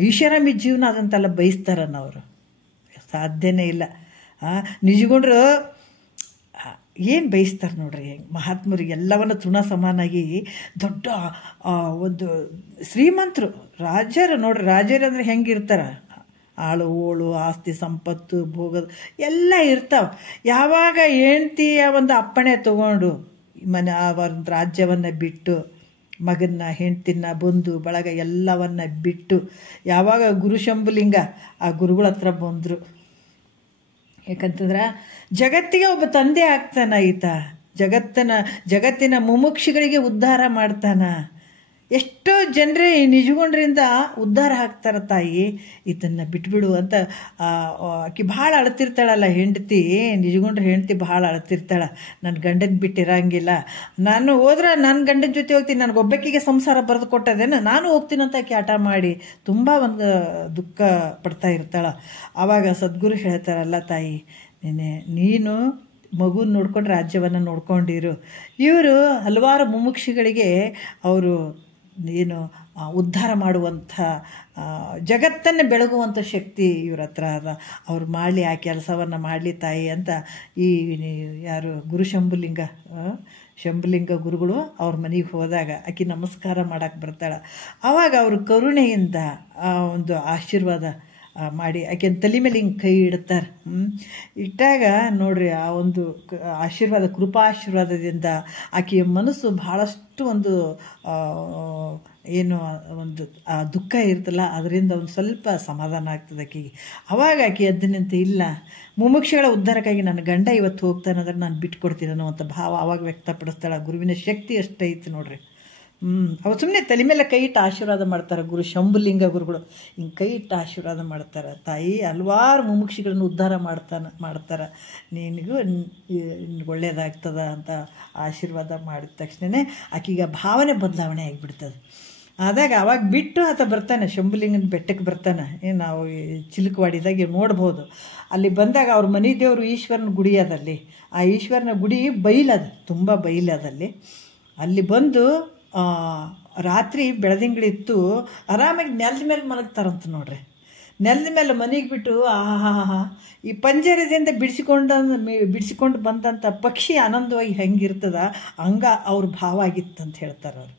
ಐಷಾರಾಮಿ ಜೀವನ ಅದಂತೆಲ್ಲ ಬಯಸ್ತಾರನ್ನ ಅವರು ಸಾಧ್ಯನೇ ಇಲ್ಲ. ನಿಜಗೊಂಡ್ರು ಏನು ಬಯಸ್ತಾರೆ ನೋಡ್ರಿ ಮಹಾತ್ಮರಿಗೆ, ಎಲ್ಲವನ್ನ ತೃಣ ಸಮಾನಾಗಿ ದೊಡ್ಡ ಒಂದು ಶ್ರೀಮಂತರು ರಾಜರು ನೋಡ್ರಿ. ರಾಜರು ಅಂದರೆ ಹೆಂಗಿರ್ತಾರ, ಆಳು ಓಳು ಆಸ್ತಿ ಸಂಪತ್ತು ಭೋಗದ ಎಲ್ಲ ಇರ್ತಾವೆ. ಯಾವಾಗ ಹೆಂಡ್ತಿಯ ಒಂದು ಅಪ್ಪಣೆ ತಗೊಂಡು ಒಂದು ರಾಜ್ಯವನ್ನು ಬಿಟ್ಟು ಮಗನ್ನ ಹೆಂಡ್ತಿನ ಬಂಧು ಬಳಗ ಎಲ್ಲವನ್ನ ಬಿಟ್ಟು ಯಾವಾಗ ಗುರು ಶಂಭುಲಿಂಗ ಆ ಗುರುಗಳ ಹತ್ರ ಬಂದರು, ಯಾಕಂತಂದ್ರೆ ಜಗತ್ತಿಗೆ ಒಬ್ಬ ತಂದೆ ಆಗ್ತಾನ ಈತ. ಜಗತ್ತಿನ ಮುಮುಕ್ಷಿಗಳಿಗೆ ಉದ್ಧಾರ ಮಾಡ್ತಾನ. ಎಷ್ಟೋ ಜನರೇ ನಿಜಗೊಂಡ್ರಿಂದ ಉದ್ಧಾರ ಆಗ್ತಾರ. ತಾಯಿ ಇದನ್ನು ಬಿಟ್ಬಿಡು ಅಂತ ಆಕಿ ಭಾಳ ಅಳ್ತಿರ್ತಾಳಲ್ಲ ಹೆಂಡತಿ, ನಿಜಗೊಂಡ್ರೆ ಹೆಂಡತಿ ಭಾಳ ಅಳ್ತಿರ್ತಾಳೆ. ನನ್ನ ಗಂಡನ ಬಿಟ್ಟಿರಂಗಿಲ್ಲ, ನಾನು ಹೋದ್ರೆ ನನ್ನ ಗಂಡನ ಜೊತೆ ಹೋಗ್ತೀನಿ, ನನಗೊಬ್ಬಕ್ಕಿಗೆ ಸಂಸಾರ ಬರೆದು ಕೊಟ್ಟದೇನು, ನಾನು ಹೋಗ್ತೀನಿ ಅಂತ ಆಕೆ ಹಠ ಮಾಡಿ ತುಂಬ ಒಂದು ದುಃಖ ಪಡ್ತಾ ಇರ್ತಾಳೆ. ಆವಾಗ ಸದ್ಗುರು ಹೇಳ್ತಾರಲ್ಲ, ತಾಯಿ ನೀನು ಮಗುನ ನೋಡ್ಕೊಂಡು ರಾಜ್ಯವನ್ನು ನೋಡ್ಕೊಂಡಿರು. ಇವರು ಹಲವಾರು ಮುಮುಕ್ಷಿಗಳಿಗೆ ಅವರು ಏನು ಉದ್ಧಾರ ಮಾಡುವಂಥ ಜಗತ್ತನ್ನು ಬೆಳಗುವಂಥ ಶಕ್ತಿ ಇವ್ರ ಹತ್ರ ಅದ. ಅವ್ರು ಮಾಡಲಿ, ಆ ಕೆಲಸವನ್ನು ಮಾಡಲಿ ತಾಯಿ ಅಂತ ಈ ಯಾರು ಗುರು ಶಂಭುಲಿಂಗ ಗುರುಗಳು ಅವ್ರ ಮನೆಗೆ ಹೋದಾಗ ಆಕೆ ನಮಸ್ಕಾರ ಮಾಡಕ್ಕೆ ಬರ್ತಾಳೆ. ಆವಾಗ ಅವರು ಕರುಣೆಯಿಂದ ಒಂದು ಆಶೀರ್ವಾದ ಮಾಡಿ ಆಕೆನ ತಲೆ ಮೇಲೆ ಹಿಂಗೆ ಕೈ ಇಡ್ತಾರೆ. ಇಟ್ಟಾಗ ನೋಡ್ರಿ ಆ ಒಂದು ಆಶೀರ್ವಾದ ಕೃಪಾಶೀರ್ವಾದದಿಂದ ಆಕೆಯ ಮನಸ್ಸು ಭಾಳಷ್ಟು ಒಂದು ಏನು ಒಂದು ಆ ದುಃಖ ಇರ್ತಲ್ಲ ಅದರಿಂದ ಒಂದು ಸ್ವಲ್ಪ ಸಮಾಧಾನ ಆಗ್ತದೆ ಆಕೆಗೆ. ಅವಾಗ ಆಕೆ ಎದ್ದು ನಿಂತು, ಇಲ್ಲ ಮುಮುಕ್ಷಗಳ ಉದ್ಧಾರಕ್ಕಾಗಿ ನನ್ನ ಗಂಡ ಇವತ್ತು ಹೋಗ್ತಾನಂದ್ರೆ ನಾನು ಬಿಟ್ಕೊಡ್ತೀನಿ ಅನ್ನುವಂಥ ಭಾವ ಅವಾಗ ವ್ಯಕ್ತಪಡಿಸ್ತಾಳೆ. ಗುರುವಿನ ಶಕ್ತಿ ಎಷ್ಟೈತಿ ನೋಡ್ರಿ. ಅವ್ರು ಸುಮ್ಮನೆ ತಲೆ ಮೇಲೆ ಕೈ ಇಟ್ಟು ಆಶೀರ್ವಾದ ಮಾಡ್ತಾರೆ. ಗುರು ಶಂಭುಲಿಂಗ ಗುರುಗಳು ಹಿಂಗೆ ಕೈ ಇಟ್ಟು ಆಶೀರ್ವಾದ ಮಾಡ್ತಾರೆ. ತಾಯಿ ಹಲವಾರು ಮುಮುಕ್ಷಿಗಳನ್ನು ಉದ್ಧಾರ ಮಾಡ್ತಾರೆ, ನಿನಗೂ ಒಳ್ಳೇದಾಗ್ತದ ಅಂತ ಆಶೀರ್ವಾದ ಮಾಡಿದ ತಕ್ಷಣವೇ ಆಕೆಗೆ ಭಾವನೆ ಬದಲಾವಣೆ ಆಗಿಬಿಡ್ತದೆ. ಆದಾಗ ಅವಾಗ ಬಿಟ್ಟು ಆತ ಬರ್ತಾನೆ, ಶಂಭುಲಿಂಗನ ಬೆಟ್ಟಕ್ಕೆ ಬರ್ತಾನೆ. ನಾವು ಚಿಲುಕವಾಡಿದಾಗ ನೋಡ್ಬೋದು. ಅಲ್ಲಿ ಬಂದಾಗ ಅವ್ರ ಮನೆ ದೇವರು ಈಶ್ವರನ ಗುಡಿ ಅದಲ್ಲಿ, ಆ ಈಶ್ವರನ ಗುಡಿ ಬೈಲದ, ತುಂಬ ಬೈಲದಲ್ಲಿ. ಅಲ್ಲಿ ಬಂದು ರಾತ್ರಿ ಬೆಳದಿಂಗಳಿತ್ತು, ಆರಾಮಾಗಿ ನೆಲದ ಮೇಲೆ ಮಲಗ್ತಾರಂತ ನೋಡ್ರಿ. ನೆಲದ ಮೇಲೆ ಮನೆಗೆ ಬಿಟ್ಟು ಈ ಪಂಜರದಿಂದ ಬಿಡಿಸಿಕೊಂಡು ಬಂದಂಥ ಪಕ್ಷಿ ಆನಂದವಾಗಿ ಹೆಂಗಿರ್ತದ ಹಂಗ ಅವ್ರ ಭಾವ ಆಗಿತ್ತಂತ ಹೇಳ್ತಾರೆ ಅವರು.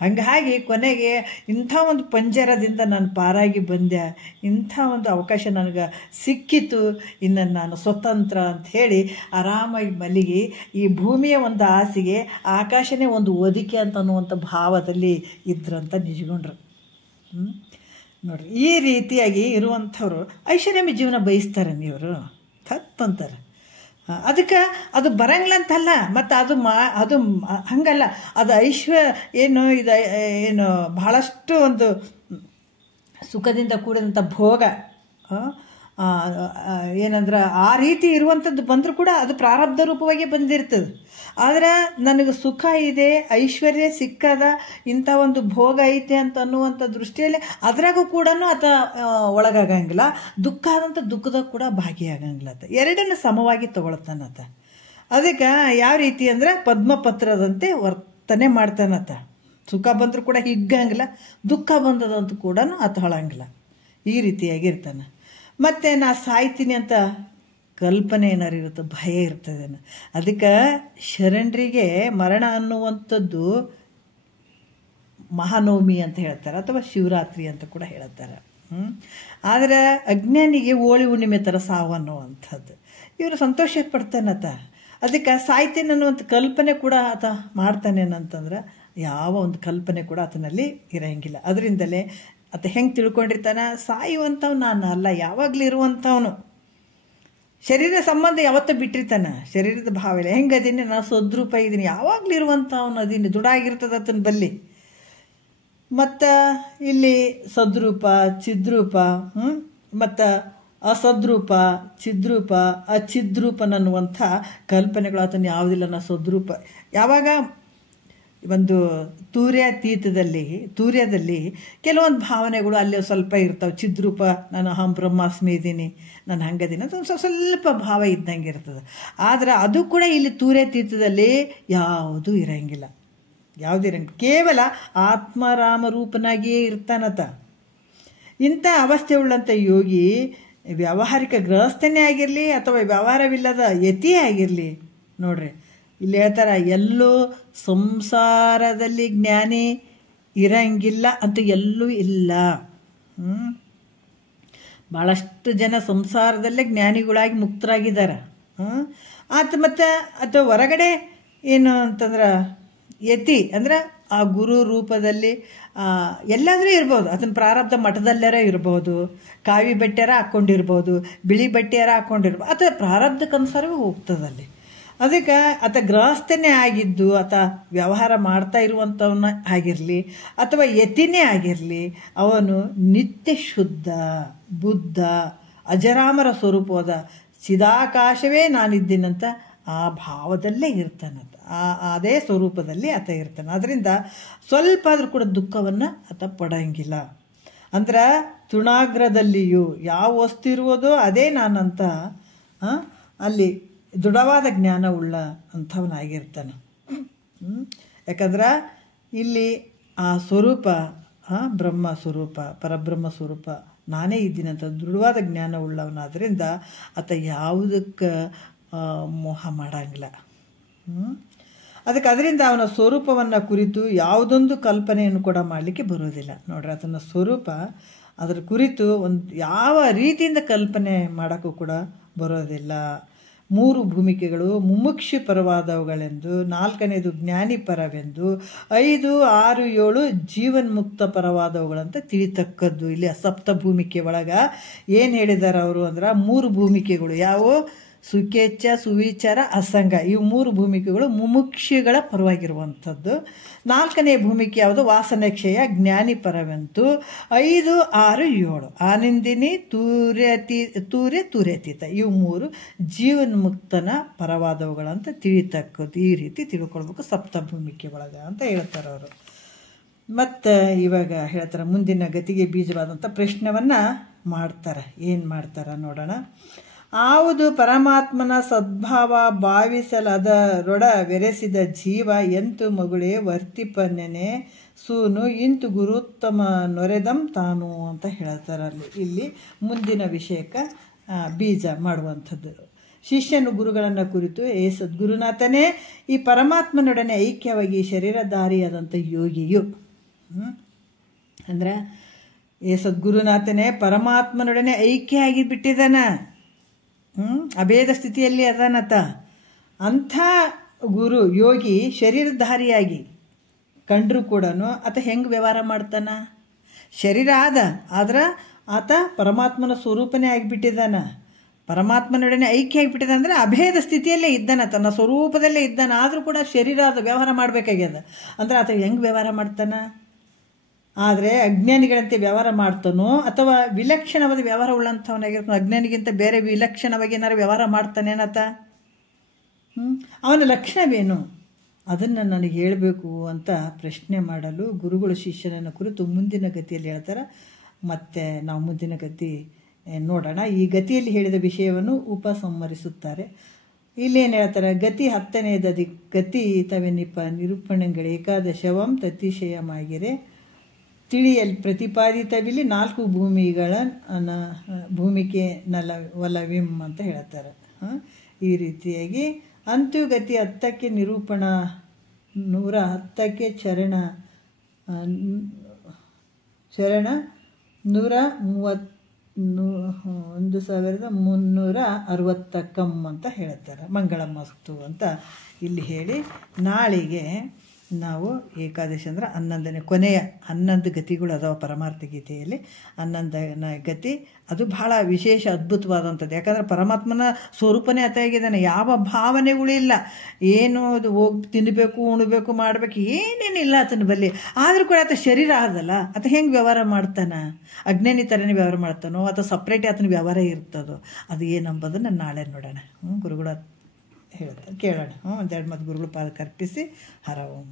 ಹಂಗಾಗಿ ಕೊನೆಗೆ ಇಂಥ ಒಂದು ಪಂಜರದಿಂದ ನಾನು ಪಾರಾಗಿ ಬಂದೆ, ಇಂಥ ಒಂದು ಅವಕಾಶ ನನಗೆ ಸಿಕ್ಕಿತು, ಇನ್ನು ನಾನು ಸ್ವತಂತ್ರ ಅಂತ ಹೇಳಿ ಆರಾಮಾಗಿ ಮಲಗಿ ಈ ಭೂಮಿಯ ಒಂದು ಆಸೆಗೆ ಆಕಾಶನೇ ಒಂದು ಒದಿಕೆ ಅಂತ ಅನ್ನುವಂಥ ಭಾವದಲ್ಲಿ ಇದ್ರಂತ ನಿಜಗೊಂಡ್ರು. ನೋಡ್ರಿ, ಈ ರೀತಿಯಾಗಿ ಇರುವಂಥವ್ರು ಐಷಾರಾಮಿ ಜೀವನ ಬಯಸ್ತಾರೆ. ನೀವರು ತತ್ತಂತಾರೆ. ಅದಕ್ಕೆ ಅದು ಬರಂಗಿಲ್ಲ ಅಂತಲ್ಲ, ಮತ್ತು ಅದು ಹಂಗಲ್ಲ, ಅದು ಏನು ಬಹಳಷ್ಟು ಒಂದು ಸುಖದಿಂದ ಕೂಡಿದಂಥ ಭೋಗ ಏನಂದ್ರೆ ಆ ರೀತಿ ಇರುವಂಥದ್ದು ಬಂದರೂ ಕೂಡ ಅದು ಪ್ರಾರಬ್ಧ ರೂಪವಾಗಿ ಬಂದಿರ್ತದೆ. ಆದರೆ ನನಗೆ ಸುಖ ಇದೆ, ಐಶ್ವರ್ಯ ಸಿಕ್ಕದ, ಇಂಥ ಒಂದು ಭೋಗ ಐತೆ ಅಂತ ಅನ್ನುವಂಥ ದೃಷ್ಟಿಯಲ್ಲಿ ಅದ್ರಾಗೂ ಕೂಡ ಆತ ಒಳಗಾಗಂಗಿಲ್ಲ. ದುಃಖ ಆದಂಥ ದುಃಖದಾಗ ಕೂಡ ಭಾಗಿಯಾಗಂಗಿಲ್ಲ. ಆತ ಎರಡನ್ನು ಸಮವಾಗಿ ತಗೊಳ್ತಾನತ. ಅದಕ್ಕೆ ಯಾವ ರೀತಿ ಅಂದರೆ ಪದ್ಮಪತ್ರದಂತೆ ವರ್ತನೆ ಮಾಡ್ತಾನತ. ಸುಖ ಬಂದರೂ ಕೂಡ ಹಿಗ್ಗಂಗಿಲ್ಲ, ದುಃಖ ಬಂದದಂತೂ ಕೂಡ ಆತ ಹೊಳಂಗಿಲ್ಲ. ಈ ರೀತಿಯಾಗಿರ್ತಾನೆ. ಮತ್ತು ನಾ ಸಾಯ್ತೀನಿ ಅಂತ ಕಲ್ಪನೆ ಏನಾರು ಇರುತ್ತೆ, ಭಯ ಇರ್ತದೆ. ಅದಕ್ಕೆ ಶರಣರಿಗೆ ಮರಣ ಅನ್ನುವಂಥದ್ದು ಮಹಾನವಮಿ ಅಂತ ಹೇಳ್ತಾರೆ, ಅಥವಾ ಶಿವರಾತ್ರಿ ಅಂತ ಕೂಡ ಹೇಳ್ತಾರೆ. ಆದರೆ ಅಜ್ಞಾನಿಗೆ ಹೋಳಿ ಹುಣ್ಣಿಮೆ ಥರ ಸಾವು ಅನ್ನುವಂಥದ್ದು. ಇವರು ಸಂತೋಷ ಪಡ್ತಾನತ. ಅದಕ್ಕೆ ಸಾಯ್ತೇನೆ ಅನ್ನುವಂಥ ಕಲ್ಪನೆ ಕೂಡ ಆತ ಮಾಡ್ತಾನೇನಂತಂದ್ರೆ ಯಾವ ಒಂದು ಕಲ್ಪನೆ ಕೂಡ ಆತನಲ್ಲಿ ಇರೋಂಗಿಲ್ಲ. ಅದರಿಂದಲೇ ಆತ ಹೆಂಗೆ ತಿಳ್ಕೊಂಡಿರ್ತಾನೆ, ಸಾಯುವಂಥವ್ ನಾನು ಅಲ್ಲ, ಯಾವಾಗಲೂ ಇರುವಂಥವನು. ಶರೀರ ಸಂಬಂಧ ಯಾವತ್ತೂ ಬಿಟ್ಟಿರ್ತಾನೆ, ಶರೀರದ ಭಾವ ಇಲ್ಲ. ಹೆಂಗದೀನಿ ನಾನು ಸದ್ರೂಪ ಇದ್ದೀನಿ, ಯಾವಾಗಲೂ ಇರುವಂಥವನು ಅದೀನಿ, ದುಡಾಗಿರ್ತದೆ ಆತನ ಬಲ್ಲಿ. ಮತ್ತು ಇಲ್ಲಿ ಸದ್ರೂಪ ಚಿದ್ರೂಪ ಮತ್ತು ಅಸದ್ರೂಪ ಚಿದ್ರೂಪ ಅಚಿದ್ರೂಪನನ್ನುವಂಥ ಕಲ್ಪನೆಗಳು ಆತನ ಯಾವುದಿಲ್ಲ. ನಾ ಸದ್ರೂಪ ಯಾವಾಗ ಒಂದು ತೂರ್ಯದಲ್ಲಿ ಕೆಲವೊಂದು ಭಾವನೆಗಳು ಅಲ್ಲಿ ಸ್ವಲ್ಪ ಇರ್ತಾವೆ. ಚಿದ್ರೂಪ ನಾನು ಅಹಂ ಬ್ರಹ್ಮಾಸ್ಮಿ ಇದ್ದೀನಿ, ನಾನು ಹಂಗದೀನಿ ಅಂತ ಒಂದು ಸ್ವಲ್ಪ ಭಾವ ಇದ್ದಂಗೆ ಇರ್ತದೆ. ಆದರೆ ಅದು ಕೂಡ ಇಲ್ಲಿ ತೂರ್ಯತೀರ್ಥದಲ್ಲಿ ಯಾವುದೂ ಇರೋಂಗಿಲ್ಲ, ಯಾವುದೂ ಇರೋಂಗಿಲ್ಲ. ಕೇವಲ ಆತ್ಮರಾಮರೂಪನಾಗಿಯೇ ಇರ್ತಾನತ. ಇಂಥ ಅವಸ್ಥೆ ಉಳ್ಳಂಥ ಯೋಗಿ ವ್ಯಾವಹಾರಿಕ ಗೃಹಸ್ಥನೇ ಆಗಿರಲಿ ಅಥವಾ ವ್ಯವಹಾರವಿಲ್ಲದ ಯತಿಯೇ ಆಗಿರಲಿ, ನೋಡ್ರಿ ಇಲ್ಲಿ ಹೇಳ್ತಾರೆ, ಎಲ್ಲೂ ಸಂಸಾರದಲ್ಲಿ ಜ್ಞಾನಿ ಇರಂಗಿಲ್ಲ ಅಂತ ಎಲ್ಲೂ ಇಲ್ಲ. ಭಾಳಷ್ಟು ಜನ ಸಂಸಾರದಲ್ಲೇ ಜ್ಞಾನಿಗಳಾಗಿ ಮುಕ್ತರಾಗಿದ್ದಾರೆ. ಮತ್ತು ಅಥವಾ ಹೊರಗಡೆ ಏನು ಅಂತಂದ್ರೆ ಯತಿ ಅಂದ್ರೆ ಆ ಗುರು ರೂಪದಲ್ಲಿ ಎಲ್ಲಾದರೂ ಇರ್ಬೋದು. ಅದನ್ನ ಪ್ರಾರಬ್ಧ ಮಠದಲ್ಲಾರ ಇರ್ಬೋದು, ಕಾವಿ ಬಟ್ಟೆಯಾರ ಹಾಕ್ಕೊಂಡಿರ್ಬೋದು, ಬಿಳಿ ಬಟ್ಟೆಯಾರ ಹಾಕ್ಕೊಂಡಿರ್ಬೋದು, ಅಥವಾ ಪ್ರಾರಬ್ಧಕ್ಕನುಸಾರವೇ ಹೋಗ್ತದಲ್ಲಿ. ಅದಕ್ಕೆ ಆತ ಗೃಹಸ್ಥನೇ ಆಗಿದ್ದು ಆತ ವ್ಯವಹಾರ ಮಾಡ್ತಾ ಇರುವಂಥವನ್ನ ಆಗಿರಲಿ ಅಥವಾ ಯತಿನೇ ಆಗಿರಲಿ, ಅವನು ನಿತ್ಯ ಶುದ್ಧ ಬುದ್ಧ ಅಜರಾಮರ ಸ್ವರೂಪವಾದ ಚಿದಾಕಾಶವೇ ನಾನಿದ್ದೀನಂತ ಆ ಭಾವದಲ್ಲೇ ಇರ್ತಾನಂತ. ಅದೇ ಸ್ವರೂಪದಲ್ಲಿ ಆತ ಇರ್ತಾನೆ. ಅದರಿಂದ ಸ್ವಲ್ಪ ಆದರೂ ಕೂಡ ದುಃಖವನ್ನು ಆತ ಪಡೋಂಗಿಲ್ಲ. ಅಂದ್ರೆ ತೃಣಾಗ್ರದಲ್ಲಿಯೂ ಯಾವ ವಸ್ತು ಇರುವುದೋ ಅದೇ ನಾನಂತ ಅಲ್ಲಿ ದೃಢವಾದ ಜ್ಞಾನ ಉಳ್ಳ ಅಂಥವನಾಗಿರ್ತಾನೆ. ಯಾಕಂದ್ರೆ ಇಲ್ಲಿ ಆ ಸ್ವರೂಪ ಬ್ರಹ್ಮ ಸ್ವರೂಪ ಪರಬ್ರಹ್ಮ ಸ್ವರೂಪ ನಾನೇ ಇದ್ದೀನಂತ ದೃಢವಾದ ಜ್ಞಾನ ಉಳ್ಳವನಾದ್ರಿಂದ ಆತ ಯಾವುದಕ್ಕೆ ಮೋಹ ಮಾಡಂಗಿಲ್ಲ. ಅದರಿಂದ ಅವನ ಸ್ವರೂಪವನ್ನು ಕುರಿತು ಯಾವುದೊಂದು ಕಲ್ಪನೆಯನ್ನು ಕೂಡ ಮಾಡಲಿಕ್ಕೆ ಬರೋದಿಲ್ಲ. ನೋಡ್ರಿ, ಅದನ್ನ ಸ್ವರೂಪ ಅದರ ಕುರಿತು ಒಂದು ಯಾವ ರೀತಿಯಿಂದ ಕಲ್ಪನೆ ಮಾಡೋಕ್ಕೂ ಕೂಡ ಬರೋದಿಲ್ಲ. 3 ಭೂಮಿಕೆಗಳು ಮುಮುಕ್ಷು ಪರವಾದವುಗಳೆಂದು, 4ನೇದು ಜ್ಞಾನಿ ಪರವೆಂದು, 5, 6, 7 ಜೀವನ್ಮುಕ್ತ ಪರವಾದವುಗಳಂತ ತಿಳಿತಕ್ಕದ್ದು. ಇಲ್ಲಿ ಸಪ್ತ ಭೂಮಿಕೆ ಒಳಗೆ ಏನು ಹೇಳಿದ್ದಾರೆ ಅವರು ಅಂದ್ರೆ 3 ಭೂಮಿಕೆಗಳು ಯಾವುವು? ಸುಖೇಚ್ಛ ಸುವಿಚಾರ ಅಸಂಗ. ಇವು 3 ಭೂಮಿಕೆಗಳು ಮುಮುಕ್ಷುಗಳ ಪರವಾಗಿರುವಂಥದ್ದು. 4ನೇ ಭೂಮಿಕೆ ಯಾವುದು? ವಾಸನಕ್ಷಯ ಜ್ಞಾನಿ ಪರವೆಂತು. 5, 6, 7 ಆನಂದಿನಿ ತೂರ್ಯತೀತ. ಇವು 3 ಜೀವನ್ಮುಕ್ತನ ಪರವಾದವುಗಳಂತ ತಿಳಿತಕ್ಕದ್ದು. ಈ ರೀತಿ ತಿಳ್ಕೊಳ್ಬೇಕು ಸಪ್ತಭೂಮಿಕೆ ಒಳಗ ಅಂತ ಹೇಳ್ತಾರೆ ಅವರು. ಮತ್ತು ಇವಾಗ ಹೇಳ್ತಾರೆ ಮುಂದಿನ ಗತಿಗೆ ಬೀಜವಾದಂಥ ಪ್ರಶ್ನೆಯನ್ನು ಮಾಡ್ತಾರೆ. ಏನು ಮಾಡ್ತಾರೆ ನೋಡೋಣ. ಆವುದು ಪರಮಾತ್ಮನ ಸದ್ಭಾವ ಭಾವಿಸಲದರೊಡ ಬೆರೆಸಿದ ಜೀವ ಎಂತು ಮಗುಳೇ ವರ್ತಿಪನೆನೆ ಸೂನು ಇಂತು ಗುರುತ್ತಮ ನೊರೆದಂ ತಾನು ಅಂತ ಹೇಳ್ತಾರೆ. ಇಲ್ಲಿ ಮುಂದಿನ ವಿಷಯಕ್ಕೆ ಬೀಜ ಮಾಡುವಂಥದ್ದು. ಶಿಷ್ಯನು ಗುರುಗಳನ್ನು ಕುರಿತು, ಏ ಸದ್ಗುರುನಾಥನೇ, ಈ ಪರಮಾತ್ಮನೊಡನೆ ಐಕ್ಯವಾಗಿ ಶರೀರಧಾರಿಯಾದಂಥ ಯೋಗಿಯು ಅಂದ್ರೆ ಏ ಸದ್ಗುರುನಾಥನೇ ಪರಮಾತ್ಮನೊಡನೆ ಐಕ್ಯ ಆಗಿ ಬಿಟ್ಟಿದ್ದಾನ, ಅಭೇದ ಸ್ಥಿತಿಯಲ್ಲಿ ಅದಾನತ. ಅಂಥ ಗುರು ಯೋಗಿ ಶರೀರಧಾರಿಯಾಗಿ ಕಂಡ್ರೂ ಕೂಡ ಆತ ಹೆಂಗೆ ವ್ಯವಹಾರ ಮಾಡ್ತಾನ? ಶರೀರ ಆದ್ರೆ ಆತ ಪರಮಾತ್ಮನ ಸ್ವರೂಪನೇ ಆಗಿಬಿಟ್ಟಿದ್ದಾನ, ಪರಮಾತ್ಮನೊಡನೆ ಐಕ್ಯ ಆಗಿಬಿಟ್ಟಿದೆ. ಅಂದರೆ ಅಭೇದ ಸ್ಥಿತಿಯಲ್ಲೇ ಇದ್ದಾನ, ತನ್ನ ಸ್ವರೂಪದಲ್ಲೇ ಇದ್ದಾನ. ಆದರೂ ಕೂಡ ಶರೀರ ವ್ಯವಹಾರ ಮಾಡಬೇಕಾಗ್ಯದ. ಅಂದರೆ ಆತ ಹೆಂಗೆ ವ್ಯವಹಾರ ಮಾಡ್ತಾನ? ಆದರೆ ಅಜ್ಞಾನಿಗಳಂತೆ ವ್ಯವಹಾರ ಮಾಡ್ತಾನೋ ಅಥವಾ ವಿಲಕ್ಷಣವಾದ ವ್ಯವಹಾರ ಉಳ್ಳಂಥವನಾಗಿರ್ತಾನೆ. ಅಜ್ಞಾನಿಗಿಂತ ಬೇರೆ ವಿಲಕ್ಷಣವಾಗಿ ಏನಾರು ವ್ಯವಹಾರ ಮಾಡ್ತಾನೇನತ? ಅವನ ಲಕ್ಷಣವೇನು? ಅದನ್ನು ನನಗೆ ಹೇಳಬೇಕು ಅಂತ ಪ್ರಶ್ನೆ ಮಾಡಲು ಗುರುಗಳು ಶಿಷ್ಯನನ್ನು ಕುರಿತು ಮುಂದಿನ ಗತಿಯಲ್ಲಿ ಹೇಳ್ತಾರೆ. ಮತ್ತು ನಾವು ಮುಂದಿನ ಗತಿ ನೋಡೋಣ. ಈ ಗತಿಯಲ್ಲಿ ಹೇಳಿದ ವಿಷಯವನ್ನು ಉಪಸಂಹರಿಸುತ್ತಾರೆ. ಇಲ್ಲೇನು ಹೇಳ್ತಾರೆ? ಗತಿ 10ನೇದದಿ ಗತಿ ತವೆನಿಪ ನಿರೂಪಣೆಗಳು ಏಕಾದಶವಂ ತತಿಶಯಮಾಗಿರೆ ತಿಳಿಯಲ್ ಪ್ರತಿಪಾದಿತವಿಲ್ಲಿ 4 ಭೂಮಿಗಳ ಭೂಮಿಕೆ ಒಲವಿಂ ಅಂತ ಹೇಳ್ತಾರೆ. ಈ ರೀತಿಯಾಗಿ ಅಂತುಗತಿ 10ಕ್ಕೆ ನಿರೂಪಣ, 110ಕ್ಕೆ ಚರಣ 1360 ಅಂತ ಹೇಳ್ತಾರೆ. ಮಂಗಳಮಸ್ತು ಅಂತ ಇಲ್ಲಿ ಹೇಳಿ, ನಾಳೆಗೆ ನಾವು ಏಕಾದಶಿ ಅಂದರೆ 11ನೇ ಕೊನೆಯ 11 ಗತಿಗಳು ಅದಾವ ಪರಮಾರ್ಥ ಗೀತೆಯಲ್ಲಿ. 11ನೇ ಗತಿ ಅದು ಬಹಳ ವಿಶೇಷ ಅದ್ಭುತವಾದಂಥದ್ದು. ಯಾಕಂದರೆ ಪರಮಾತ್ಮನ ಸ್ವರೂಪನೇ ಆತಾಗಿದ್ದಾನೆ. ಯಾವ ಭಾವನೆಗಳಿಲ್ಲ, ಏನು ಅದು ಹೋಗಿ ತಿನ್ನಬೇಕು ಉಣಬೇಕು ಮಾಡಬೇಕು ಏನೇನಿಲ್ಲ ಆತನ ಬಲ್ಲಿ. ಆದರೂ ಕೂಡ ಆತ ಶರೀರ ಆದಲ್ಲ, ಆತ ಹೆಂಗೆ ವ್ಯವಹಾರ ಮಾಡ್ತಾನೆ? ಅಜ್ಞಾನಿ ಥರನೇ ವ್ಯವಹಾರ ಮಾಡ್ತಾನೋ ಅಥವಾ ಸಪ್ರೇಟ್ ಆತನ ವ್ಯವಹಾರ ಇರ್ತದೋ? ಅದು ಏನಂಬುದನ್ನು ನಾಳೆ ನೋಡೋಣ. ಗುರುಗಳ ಹೇಳ್ತಾರೆ, ಕೇಳೋಣ. ಒಂದೆರಡು ಮತ್ತು ಗುರುಗಳು ಪಾದಕ್ಕೆ ಅರ್ಪಿಸಿ ಹರ ಓಂ.